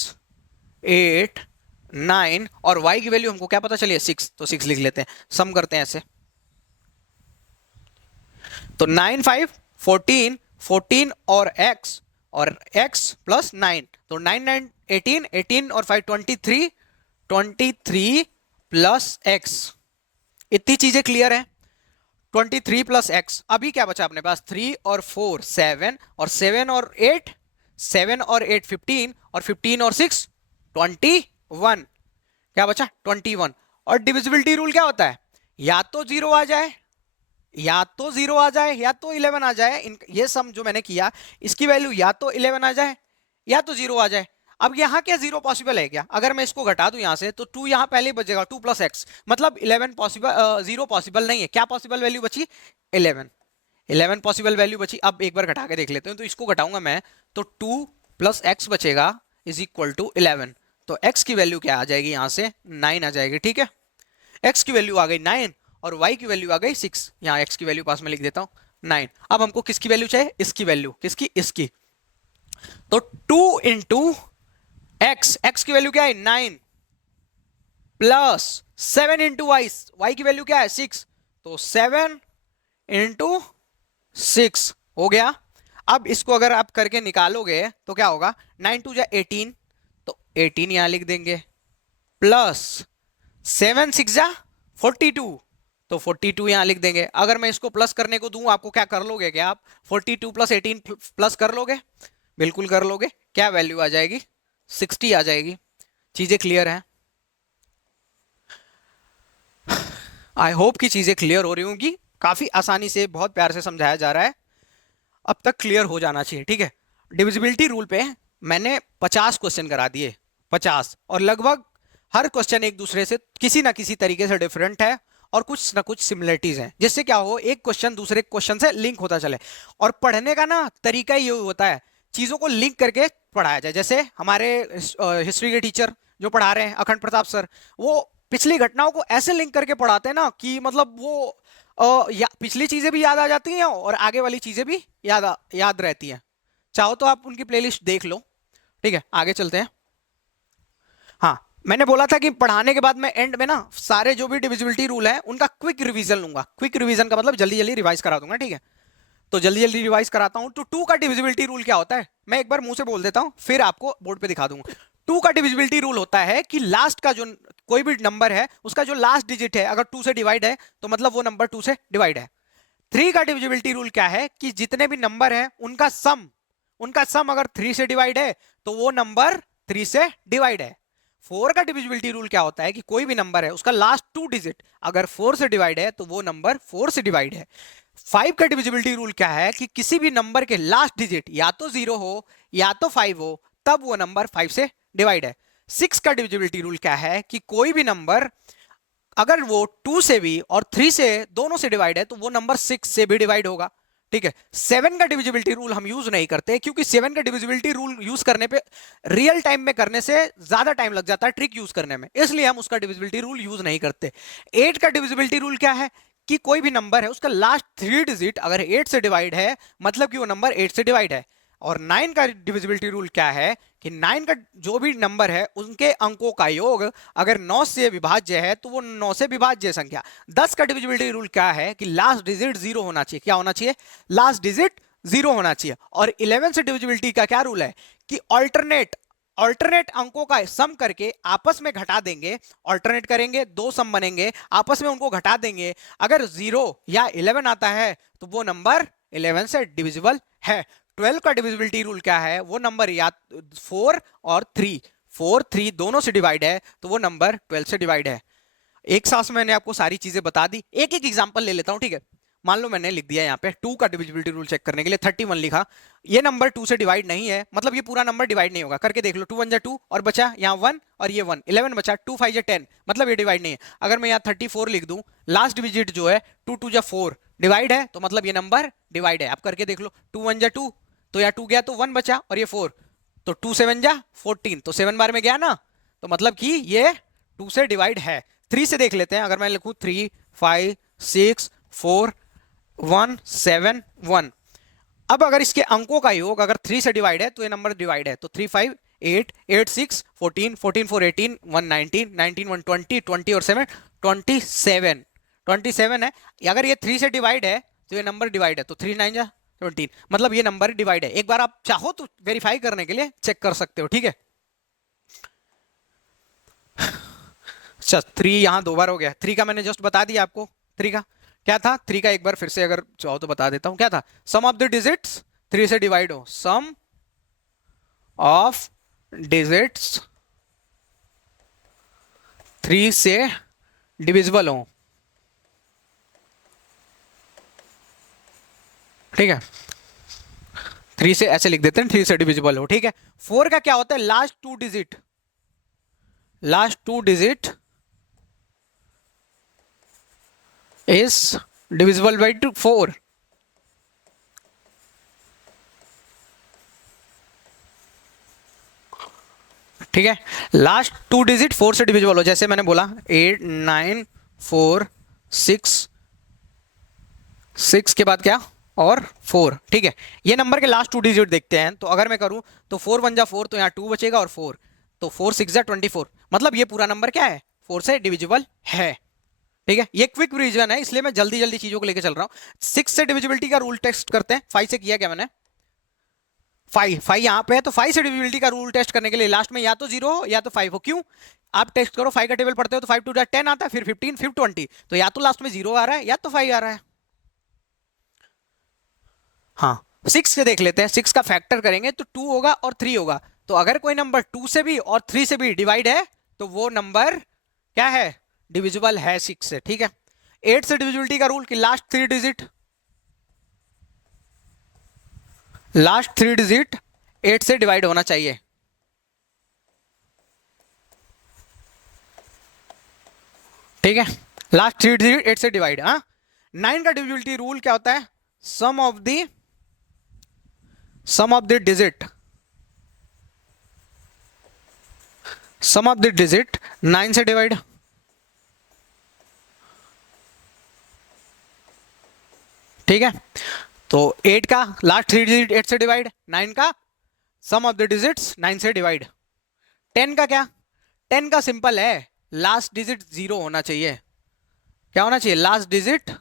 8 9 और y की वैल्यू हमको क्या पता चली है 6, तो 6 लिख लेते हैं। सम करते हैं ऐसे, तो 9 5 14 14 और x प्लस 9, तो 9 9 18 18 और 5 23 23 प्लस x। इतनी चीजें क्लियर है। 23 प्लस x, अभी क्या बचा अपने पास 3 और 4 7 और 7 और 8 7 और 8 15 और 15 और 6 21, क्या बचा 21। और डिविजिबिलिटी रूल क्या होता है, या तो 0 आ जाए, या तो 0 आ जाए या तो 11 आ जाए। ये सम जो मैंने किया इसकी वैल्यू या तो 11 आ जाए या तो 0 आ जाए। अब यहाँ क्या जीरो पॉसिबल है क्या? अगर मैं इसको घटा दूं यहाँ से तो 2 यहाँ पहले ही बचेगा, 2 प्लस एक्स, मतलब 11 पॉसिबल, जीरो पॉसिबल नहीं है। क्या पॉसिबल वैल्यू बची? 11। 11 पॉसिबल वैल्यू बची। अब एक बार घटा के देख लेते हैं, तो इसको घटाऊंगा मैं तो 2 प्लस एक्स बचेगा इज इक्वल टू 11। तो x की वैल्यू क्या आ जाएगी यहाँ से? 9 आ जाएगी। ठीक है, x की वैल्यू आ गई 9 और y की वैल्यू आ गई 6। यहाँ x की वैल्यू पास में लिख देता हूँ 9। अब हमको किसकी वैल्यू चाहिए? इसकी वैल्यू। किसकी? इसकी। तो 2 इंटू एक्स, एक्स की वैल्यू क्या है? 9 प्लस 7 इंटू वाई, वाई की वैल्यू क्या है? 6। तो 7 इंटू 6 हो गया। अब इसको अगर आप करके निकालोगे तो क्या होगा? 9 टू जा 18, तो 18 यहां लिख देंगे, प्लस 7 6 जा 42, तो 42 यहां लिख देंगे। अगर मैं इसको प्लस करने को दूं, आपको क्या कर लोगे क्या आप? 42 प्लस 18 प्लस कर लोगे? बिल्कुल कर लोगे। क्या वैल्यू आ जाएगी? 60 आ जाएगी। चीजें क्लियर हैं? आई होप कि चीजें क्लियर हो रही होंगी। काफी आसानी से, बहुत प्यार से समझाया जा रहा है, अब तक क्लियर हो जाना चाहिए। ठीक है, डिविजिबिलिटी रूल पे मैंने 50 क्वेश्चन करा दिए, 50, और लगभग हर क्वेश्चन एक दूसरे से किसी ना किसी तरीके से डिफरेंट है और कुछ ना कुछ सिमिलरिटीज हैं, जिससे क्या हो, एक क्वेश्चन दूसरे क्वेश्चन से लिंक होता चले। और पढ़ने का ना तरीका ये होता है, चीजों को लिंक करके पढ़ाया जाए। जैसे हमारे हिस्ट्री के टीचर जो पढ़ा रहे हैं, अखंड प्रताप सर, वो पिछली घटनाओं को ऐसे लिंक करके पढ़ाते हैं ना कि मतलब वो पिछली चीजें भी याद आ जाती हैं और आगे वाली चीजें भी याद रहती हैं। चाहो तो आप उनकी प्लेलिस्ट देख लो। ठीक है, आगे चलते हैं। हाँ, मैंने बोला था कि पढ़ाने के बाद मैं एंड में ना सारे जो भी डिविजिबिलिटी रूल है उनका क्विक रिवीजन लूंगा। क्विक रिवीजन का मतलब जल्दी जल्दी रिवाइज करा दूंगा। ठीक है, तो जल्दी जल्दी रिवाइज कराता हूं। तो 2 का डिविजिबिलिटी रूल क्या होता है, मैं एक बार मुंह से बोल देता हूं, फिर आपको बोर्ड पे दिखा दूंगा। 2 का डिविजिबिलिटी रूल होता है कि लास्ट का जो कोई भी नंबर है उसका जो लास्ट डिजिट है अगर 2 से डिवाइड है तो मतलब वो नंबर 2 से डिवाइड है। 3 का डिविजिबिलिटी रूल क्या है कि जितने भी नंबर है उनका सम अगर 3 से डिवाइड है तो वो नंबर 3 से डिवाइड है। 4 का डिविजिबिलिटी रूल क्या होता है कि कोई भी नंबर है उसका लास्ट 2 डिजिट अगर 4 से डिवाइड है तो वो नंबर 4 से डिवाइड है। 5 का डिविजिबिलिटी रूल क्या है कि किसी भी नंबर के लास्ट डिजिट या तो 0 हो या तो 5 हो, तब वो नंबर 5 से डिवाइड है। 6 का डिविजिबिलिटी रूल क्या है कि कोई भी नंबर अगर वो 2 से भी और 3 से दोनों से डिवाइड है तो वो नंबर 6 से भी डिवाइड होगा। ठीक है, 7 का डिविजिबिलिटी रूल हम यूज नहीं करते क्योंकि 7 का डिविजिबिलिटी रूल यूज करने पे रियल टाइम में करने से ज्यादा टाइम लग जाता है ट्रिक यूज करने में, इसलिए हम उसका डिविजिबिलिटी रूल यूज नहीं करते। 8 का डिविजिबिलिटी रूल क्या है कि कोई भी नंबर है उसका लास्ट 3 डिजिट अगर 8 से डिवाइड है मतलब कि वो नंबर 8 से डिवाइड है। और 9 का डिविजिबिलिटी रूल क्या है कि 9 का जो भी नंबर है उनके अंकों का योग अगर 9 से विभाज्य है तो वो 9 से विभाज्य संख्या। 10 का डिविजिबिलिटी रूल क्या है कि लास्ट डिजिट 0 होना चाहिए। क्या होना चाहिए? लास्ट डिजिट 0 होना चाहिए। और 11 से डिविजिबिलिटी का क्या रूल है कि ऑल्टरनेट अंकों का सम करके आपस में घटा देंगे। ऑल्टरनेट करेंगे, दो सम बनेंगे, आपस में उनको घटा देंगे। अगर 0 या 11 आता है तो वो नंबर 11 से डिविजिबल है। 12 का डिविजिबिलिटी रूल क्या है? वो नंबर या 4 और 3, 4 3 दोनों से डिवाइड है तो वो नंबर 12 से डिवाइड है। एक साथ मैंने आपको सारी चीजें बता दी। एक एक एग्जांपल ले लेता हूं। ठीक है, मान लो मैंने लिख दिया यहाँ पे 2 का डिविजिबिलिटी रूल चेक करने के लिए 31 लिखा। ये नंबर 2 से डिवाइड नहीं है, मतलब ये पूरा नंबर डिवाइड नहीं होगा। करके देख लो, 2 1 जा 2 और बचा यहाँ 1 और ये 1, 11 बचा। 2 5 जा 10, मतलब ये डिवाइड नहीं है। अगर मैं यहाँ 34 लिख दूं, लास्ट डिजिट जो है 2 2 जा 4 डिवाइड है तो मतलब ये नंबर डिवाइड है। आप करके देख लो, 2 1 जा 2 तो यहाँ 2 गया तो 1 बचा और ये 4, तो 2 7 जा 14, तो 7 बार में गया ना, तो मतलब कि ये 2 से डिवाइड है। 3 से देख लेते हैं। अगर मैं लिखूं 3 5 6 4 1 7 1, अब अगर इसके अंकों का योग अगर 3 से डिवाइड है तो ये नंबर डिवाइड है। तो 3 5 8 8 6 14 14 4 18 1 19 19 1 20 20 और 7 27 27 है। अगर ये 3 से डिवाइड है तो ये नंबर डिवाइड है। तो 3 9 जा 17, मतलब ये नंबर डिवाइड है। एक बार आप चाहो तो वेरीफाई करने के लिए चेक कर सकते हो। ठीक है, अच्छा 3 यहां 2 बार हो गया। 3 का मैंने जस्ट बता दिया आपको। 3 का क्या था? 3 का एक बार फिर से अगर चाहो तो बता देता हूं। क्या था? सम ऑफ द डिजिट्स 3 से डिवाइड हो, सम ऑफ डिजिट्स 3 से डिविजिबल हो। ठीक है, 3 से ऐसे लिख देते हैं, 3 से डिविजिबल हो, ठीक है। 4 का क्या होता है, last two digit, last two digit is divisible by 4। ठीक है, लास्ट टू डिजिट 4 से डिविजिबल हो, जैसे मैंने बोला 8 9 4 6, 6 के बाद क्या और 4, ठीक है। ये नंबर के लास्ट टू डिजिट देखते हैं, तो अगर मैं करूं तो 4 1 जा 4, तो यहाँ 2 बचेगा और 4, तो 4 6 जा 24, मतलब ये पूरा नंबर क्या है, 4 से डिविजिबल है, ठीक है। ये क्विक रिवीजन है, इसलिए मैं जल्दी जल्दी चीजों को लेकर चल रहा हूं। 6 से डिविजिबिलिटी का रूल टेस्ट करते हैं। 5 से किया क्या मैंने, 5 यहाँ पे है, तो 5 से डिविजिबिलिटी का रूल टेस्ट करने के लिए लास्ट में या तो 0 हो या तो 5 हो। क्यों, आप टेस्ट करो, 5 का टेबल पढ़ते हो तो 5 2 10 आता है, फिर 15 फिर 20, तो या तो लास्ट में 0 आ रहा है या तो 5 आ रहा है। हाँ, 6 से देख लेते हैं, 6 का फैक्टर करेंगे तो 2 होगा और 3 होगा, तो अगर कोई नंबर 2 से भी और 3 से भी डिवाइड है तो वो नंबर क्या है, डिविजिबल है 6 से, ठीक है। 8 से डिविजिबिलिटी का रूल कि लास्ट 3 डिजिट, लास्ट 3 डिजिट 8 से डिवाइड होना चाहिए, ठीक है। लास्ट 3 डिजिट 8 से डिवाइड। हाँ, 9 का डिविजिबिलिटी रूल क्या होता है, sum of the digit, sum of the digit 9 से डिवाइड, ठीक है। तो 8 का लास्ट 3 डिजिट 8 से डिवाइड, 9 का सम ऑफ द डिजिट्स 9 से डिवाइड। 10 का क्या, 10 का सिंपल है, लास्ट डिजिट 0 होना चाहिए, क्या होना चाहिए, लास्ट डिजिट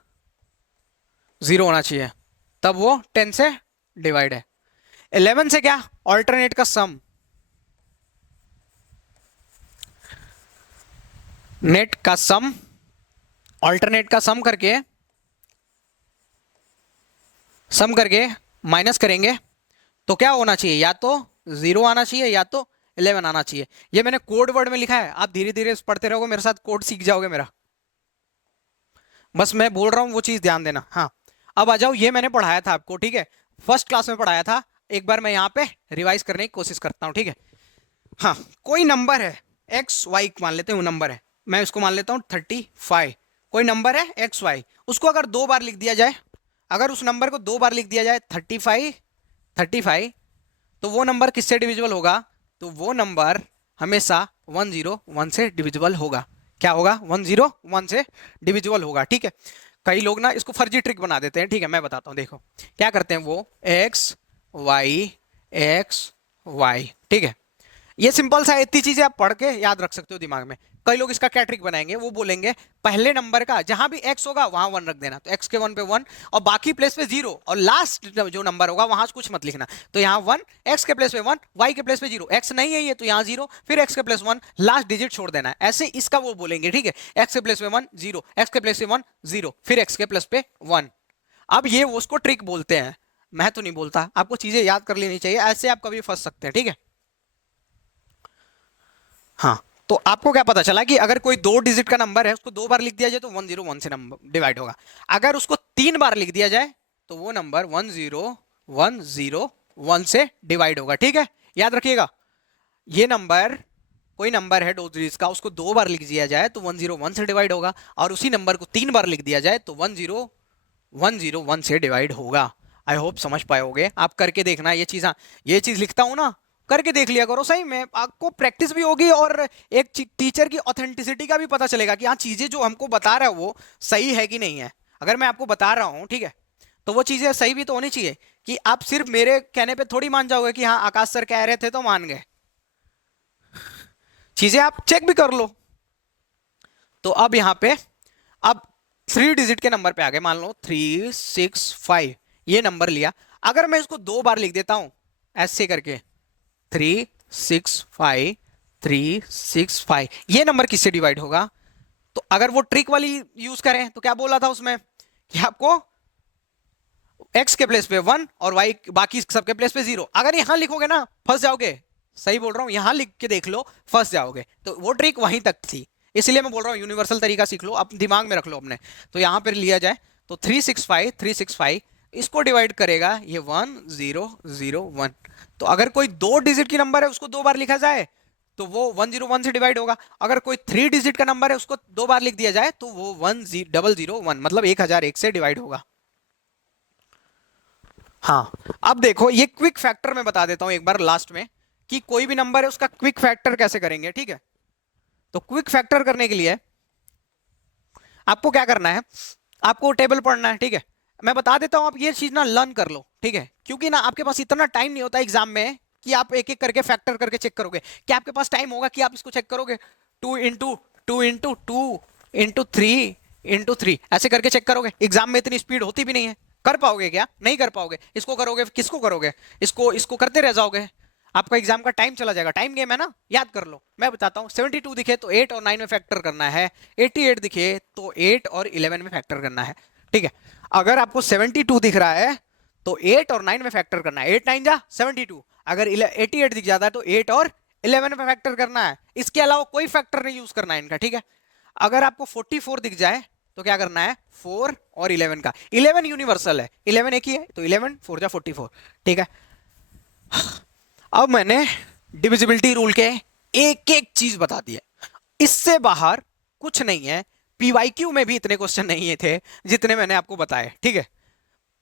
0 होना चाहिए, तब वो 10 से डिवाइड है। 11 से क्या, ऑल्टरनेट का सम, नेट का सम, ऑल्टरनेट का सम करके माइनस करेंगे तो क्या होना चाहिए, या तो 0 आना चाहिए या तो 11 आना चाहिए। ये मैंने कोड वर्ड में लिखा है, आप धीरे धीरे पढ़ते रहोगे मेरे साथ, कोड सीख जाओगे मेरा, बस मैं बोल रहा हूं वो चीज ध्यान देना। हाँ, अब आ जाओ, ये मैंने पढ़ाया था आपको, ठीक है, फर्स्ट क्लास में पढ़ाया था, एक बार मैं यहाँ पे रिवाइज करने की कोशिश करता हूँ, ठीक है। हाँ, कोई नंबर है एक्स वाई, मान लेते हैं वो नंबर है, मैं इसको मान लेता हूँ 35, कोई नंबर है एक्स वाई, उसको अगर 2 बार लिख दिया जाए, अगर उस नंबर को 2 बार लिख दिया जाए 35, तो वो नंबर किससे डिविजिबल होगा, तो वो नंबर हमेशा 101 से डिविजिबल होगा। क्या होगा, 101 से डिविजिबल होगा, ठीक है। कई लोग ना इसको फर्जी ट्रिक बना देते हैं, ठीक है, मैं बताता हूँ, देखो क्या करते हैं वो, एक्स वाई, ठीक है। ये सिंपल सा इतनी चीजें आप पढ़ के याद रख सकते हो दिमाग में। कई लोग इसका क्या ट्रिक बनाएंगे, वो बोलेंगे पहले नंबर का जहां भी x होगा वहां 1 रख देना, तो x के 1 पे 1 और बाकी प्लेस पे 0, और लास्ट जो नंबर होगा वहां कुछ मत लिखना, तो यहाँ 1, x के प्लेस पे 1, y के प्लेस पे 0, x नहीं है ये तो यहाँ 0, फिर x के प्लेस 1, लास्ट डिजिट छोड़ देना है, ऐसे इसका वो बोलेंगे, ठीक है। x के प्लेस पे 1 0, x के प्लेस पे 1 0, फिर x के प्लेस पे 1। अब ये वो उसको ट्रिक बोलते हैं, मैं तो नहीं बोलता, आपको चीजें याद कर लेनी चाहिए, ऐसे आप कभी फंस सकते हैं, ठीक है। हाँ, तो आपको क्या पता चला कि अगर कोई 2 डिजिट का नंबर है, उसको 2 बार लिख दिया जाए तो 101 से नंबर डिवाइड होगा, अगर उसको 3 बार लिख दिया जाए तो वो नंबर 10101 से डिवाइड होगा, ठीक है। याद रखिएगा, ये नंबर, कोई नंबर है 2 डिजिट का, उसको 2 बार लिख दिया जाए तो 101 से डिवाइड होगा, और उसी नंबर को 3 बार लिख दिया जाए तो 10101 से डिवाइड होगा। आई होप समझ पाए होगे, आप करके देखना ये चीज। हाँ, ये चीज लिखता हूं ना, करके देख लिया करो, सही में आपको प्रैक्टिस भी होगी और एक टीचर की ऑथेंटिसिटी का भी पता चलेगा कि हाँ चीजें जो हमको बता रहा है वो सही है कि नहीं है। अगर मैं आपको बता रहा हूँ, ठीक है, तो वो चीजें सही भी तो होनी चाहिए, कि आप सिर्फ मेरे कहने पे थोड़ी मान जाओगे कि हाँ आकाश सर कह रहे थे तो मान गए, चीजें आप चेक भी कर लो। तो अब यहाँ पे, अब 3 डिजिट के नंबर पे आ गए, मान लो 365, ये नंबर लिया, अगर मैं इसको 2 बार लिख देता हूं ऐसे करके 365, ये नंबर किससे डिवाइड होगा, तो अगर वो ट्रिक वाली यूज करें तो क्या बोला था उसमें कि आपको x के प्लेस पे 1 और y बाकी सबके प्लेस पे 0, अगर यहां लिखोगे ना फंस जाओगे, सही बोल रहा हूं, यहां लिख के देख लो फंस जाओगे, तो वो ट्रिक वहीं तक थी, इसलिए मैं बोल रहा हूं यूनिवर्सल तरीका सीख लो, आप दिमाग में रख लो अपने। तो यहां पर लिया जाए तो 365 इसको डिवाइड करेगा ये 1001। तो अगर कोई 2 डिजिट की नंबर है उसको 2 बार लिखा जाए तो वो 101 से डिवाइड होगा। अगर कोई 3 डिजिट का नंबर है उसको 2 बार लिख दिया जाए तो वो 1001 मतलब 1001 से डिवाइड होगा। हाँ, अब देखो ये क्विक फैक्टर मैं बता देता हूं एक बार लास्ट में कि कोई भी नंबर है उसका क्विक फैक्टर कैसे करेंगे। ठीक है, तो क्विक फैक्टर करने के लिए आपको क्या करना है, आपको टेबल पढ़ना है। ठीक है, मैं बता देता हूं, आप ये चीज ना लर्न कर लो। ठीक है, क्योंकि ना आपके पास इतना टाइम नहीं होता एग्जाम में कि आप एक एक करके फैक्टर करके चेक करोगे। क्या आपके पास टाइम होगा कि आप इसको चेक करोगे 2 इंटू 3 ऐसे करके चेक करोगे? एग्जाम में इतनी स्पीड होती भी नहीं है। कर पाओगे क्या? नहीं कर पाओगे। इसको करोगे, किसको करोगे? इसको इसको करते रह जाओगे, आपका एग्जाम का टाइम चला जाएगा। टाइम गेम है ना, याद कर लो। मैं बताता हूं, 72 दिखे तो 8 और 9 में फैक्टर करना है, 88 दिखे तो 8 और 11 में फैक्टर करना है। ठीक है, अगर आपको 72 दिख रहा है तो 8 और 9 में फैक्टर करना है, 8 9 जा 72। अगर 88 दिख जाता है तो 8 और 11 में फैक्टर करना है, इसके अलावा कोई फैक्टर नहीं यूज करना है इनका। ठीक है, अगर आपको 44 दिख जाए तो क्या करना है, 4 और 11 का। 11 यूनिवर्सल है, 11 एक ही है, तो 11 4 जा 44। ठीक है, अब मैंने डिविजिबिलिटी रूल के एक एक चीज बता दी है, इससे बाहर कुछ नहीं है। पीवाईक्यू में भी इतने क्वेश्चन नहीं थे जितने मैंने आपको बताए। ठीक है,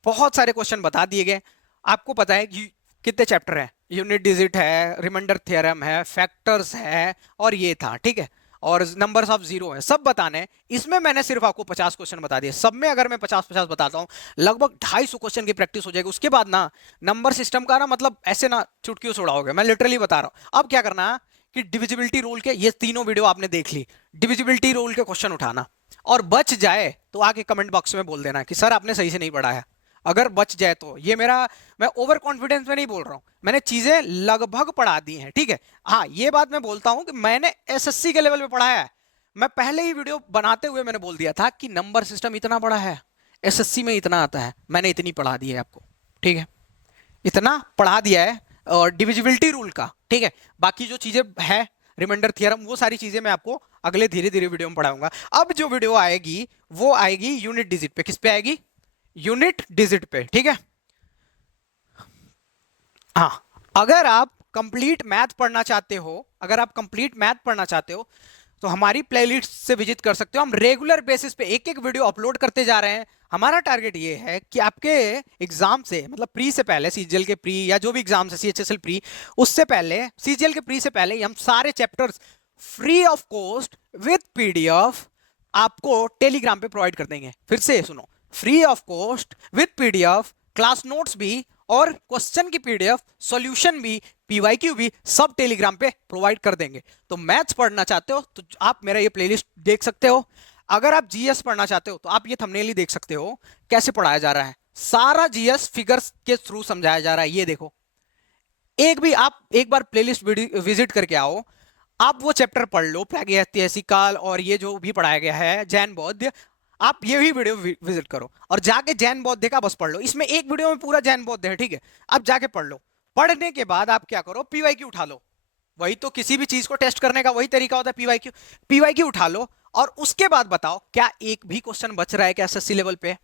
बहुत सारे क्वेश्चन बता दिए गए। आपको पता है कि कितने चैप्टर है, यूनिट डिजिट है, रिमाइंडर थ्योरम है, फैक्टर्स है, और ये था। ठीक है, और नंबर्स ऑफ जीरो है, सब बताने हैं। इसमें मैंने सिर्फ आपको 50 क्वेश्चन बता दिए। सब में अगर मैं 50-50 बताता हूँ, लगभग 250 क्वेश्चन की प्रैक्टिस हो जाएगी। उसके बाद ना नंबर सिस्टम का ना मतलब ऐसे ना चुटकियों से उड़ाओगे, मैं लिटरली बता रहा हूँ। अब क्या करना है कि डिविजिबिलिटी रूल के ये तीनों वीडियो आपने देख ली, डिविजिबिलिटी रूल के क्वेश्चन उठाना, और बच जाए तो आके कमेंट बॉक्स में बोल देना कि सर आपने सही से नहीं पढ़ा है। अगर बच जाए तो ये मेरा, मैं ओवर कॉन्फिडेंस में नहीं बोल रहा हूं, मैंने चीजें लगभग पढ़ा दी हैं। ठीक है, हाँ ये बात मैं बोलता हूं कि मैंने एसएससी के लेवल पे पढ़ाया है। मैं पहले ही वीडियो बनाते हुए मैंने बोल दिया था कि नंबर सिस्टम इतना बड़ा है, एसएससी में इतना आता है, मैंने इतनी पढ़ा दी है आपको। ठीक है, इतना पढ़ा दिया है और डिविजिबिलिटी रूल का। ठीक है, बाकी जो चीजें है, रिमाइंडर थ्योरम, वो सारी चीजें मैं आपको अगले धीरे धीरे वीडियो में पढ़ाऊंगा। अब जो वीडियो आएगी वो आएगी यूनिट डिजिट पे। किस पे आएगी? यूनिट डिजिट पे। ठीक है, हाँ, अगर आप कंप्लीट मैथ पढ़ना चाहते हो, अगर आप कंप्लीट मैथ पढ़ना चाहते हो तो हमारी प्लेलिस्ट से विजिट कर सकते हो। हम रेगुलर बेसिस पे एक एक वीडियो अपलोड करते जा रहे हैं। हमारा टारगेट ये है कि आपके एग्जाम से, मतलब प्री से पहले, सीजीएल के प्री या जो भी एग्जाम है, सीएचएसएल प्री, उससे पहले, सीजीएल के प्री से पहले हम सारे chapters free of cost with PDF आपको टेलीग्राम पे प्रोवाइड कर देंगे। फिर से सुनो, free of cost with PDF, class notes भी और क्वेश्चन की पीडीएफ, सॉल्यूशन भी, पीवाईक्यू भी, सब टेलीग्राम पे प्रोवाइड कर देंगे। तो मैथ्स पढ़ना चाहते हो तो आप मेरा ये प्लेलिस्ट देख सकते हो। अगर आप जीएस पढ़ना चाहते हो तो आप ये थंबनेल ही देख सकते हो कैसे पढ़ाया जा रहा है। सारा जीएस फिगर्स के थ्रू समझाया जा रहा है। ये देखो, आप एक बार प्लेलिस्ट विजिट करके आओ, आप वो चैप्टर पढ़ लो, प्रागैतिहासिक काल और ये जो भी पढ़ाया गया है, जैन बौद्ध, आप ये भी वीडियो विजिट करो और जाके जैन बौद्ध का बस पढ़ लो। इसमें एक वीडियो में पूरा जैन बौद्ध है। ठीक है, आप जाके पढ़ लो। पढ़ने के बाद आप क्या करो, पीवाईक्यू उठा लो। वही तो किसी भी चीज को टेस्ट करने का वही तरीका होता है, पीवाईक्यू। पीवाईक्यू उठा लो और उसके बाद बताओ क्या एक भी क्वेश्चन बच रहा है क्या एसएससी लेवल पे।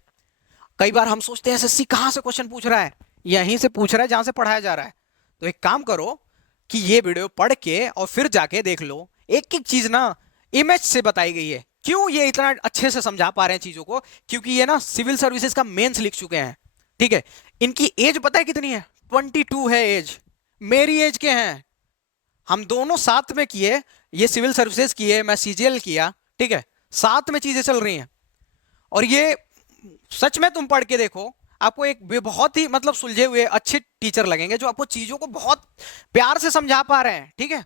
कई बार हम सोचते हैं एसएससी कहां से क्वेश्चन पूछ रहा है, यहीं से पूछ रहा है जहां से पढ़ाया जा रहा है। तो एक काम करो कि ये वीडियो पढ़ के और फिर जाके देख लो, एक एक चीज ना इमेज से बताई गई है। क्यों ये इतना अच्छे से समझा पा रहे हैं चीजों को? क्योंकि ये ना सिविल सर्विसेज का मेंस लिख चुके हैं। ठीक है, इनकी एज पता है कितनी है? 22 है एज, मेरी एज के हैं। हम दोनों साथ में किए, ये सिविल सर्विसेज किए, मैं सीजीएल किया। ठीक है, साथ में चीजें चल रही हैं। और ये सच में तुम पढ़ के देखो, आपको एक बहुत ही मतलब सुलझे हुए अच्छे टीचर लगेंगे जो आपको चीजों को बहुत प्यार से समझा पा रहे हैं। ठीक है,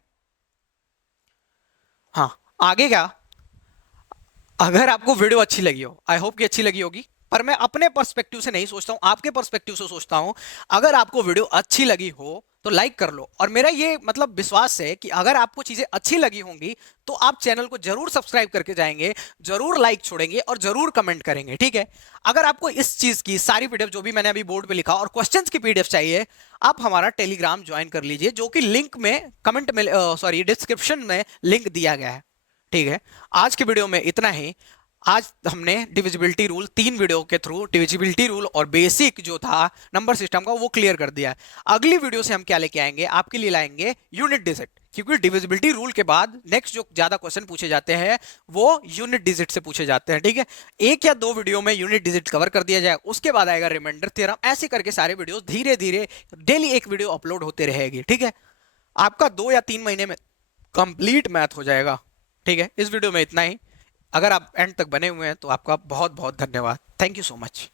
हाँ, आगे क्या, अगर आपको वीडियो अच्छी लगी हो, आई होप कि अच्छी लगी होगी, पर मैं अपने पर्सपेक्टिव से नहीं सोचता हूं, आपके पर्सपेक्टिव से सोचता हूं। अगर आपको वीडियो अच्छी लगी हो तो लाइक कर लो, और मेरा ये मतलब विश्वास है कि अगर आपको चीजें अच्छी लगी होंगी तो आप चैनल को जरूर सब्सक्राइब करके जाएंगे, जरूर लाइक छोड़ेंगे और जरूर कमेंट करेंगे। ठीक है, अगर आपको इस चीज की सारी पीडीएफ जो भी मैंने अभी बोर्ड पे लिखा और क्वेश्चंस की पीडीएफ चाहिए, आप हमारा टेलीग्राम ज्वाइन कर लीजिए, जो कि लिंक में कमेंट में, सॉरी, डिस्क्रिप्शन में लिंक दिया गया है। ठीक है, आज की वीडियो में इतना ही। आज हमने डिविजिबिलिटी रूल 3 वीडियो के थ्रू डिविजिबिलिटी रूल और बेसिक जो था नंबर सिस्टम का वो क्लियर कर दिया है। अगली वीडियो से हम क्या लेके आएंगे, आपके लिए लाएंगे यूनिट डिजिट, क्योंकि डिविजिबिलिटी रूल के बाद नेक्स्ट जो ज्यादा क्वेश्चन पूछे जाते हैं वो यूनिट डिजिट से पूछे जाते हैं। ठीक है, 1 या 2 वीडियो में यूनिट डिजिट कवर कर दिया जाए, उसके बाद आएगा रिमाइंडर थ्योरम। ऐसे करके सारे वीडियो धीरे धीरे डेली एक वीडियो अपलोड होते रहेगी। ठीक है, आपका 2 या 3 महीने में कंप्लीट मैथ हो जाएगा। ठीक है, इस वीडियो में इतना ही। अगर आप एंड तक बने हुए हैं तो आपका बहुत बहुत धन्यवाद। Thank you so much.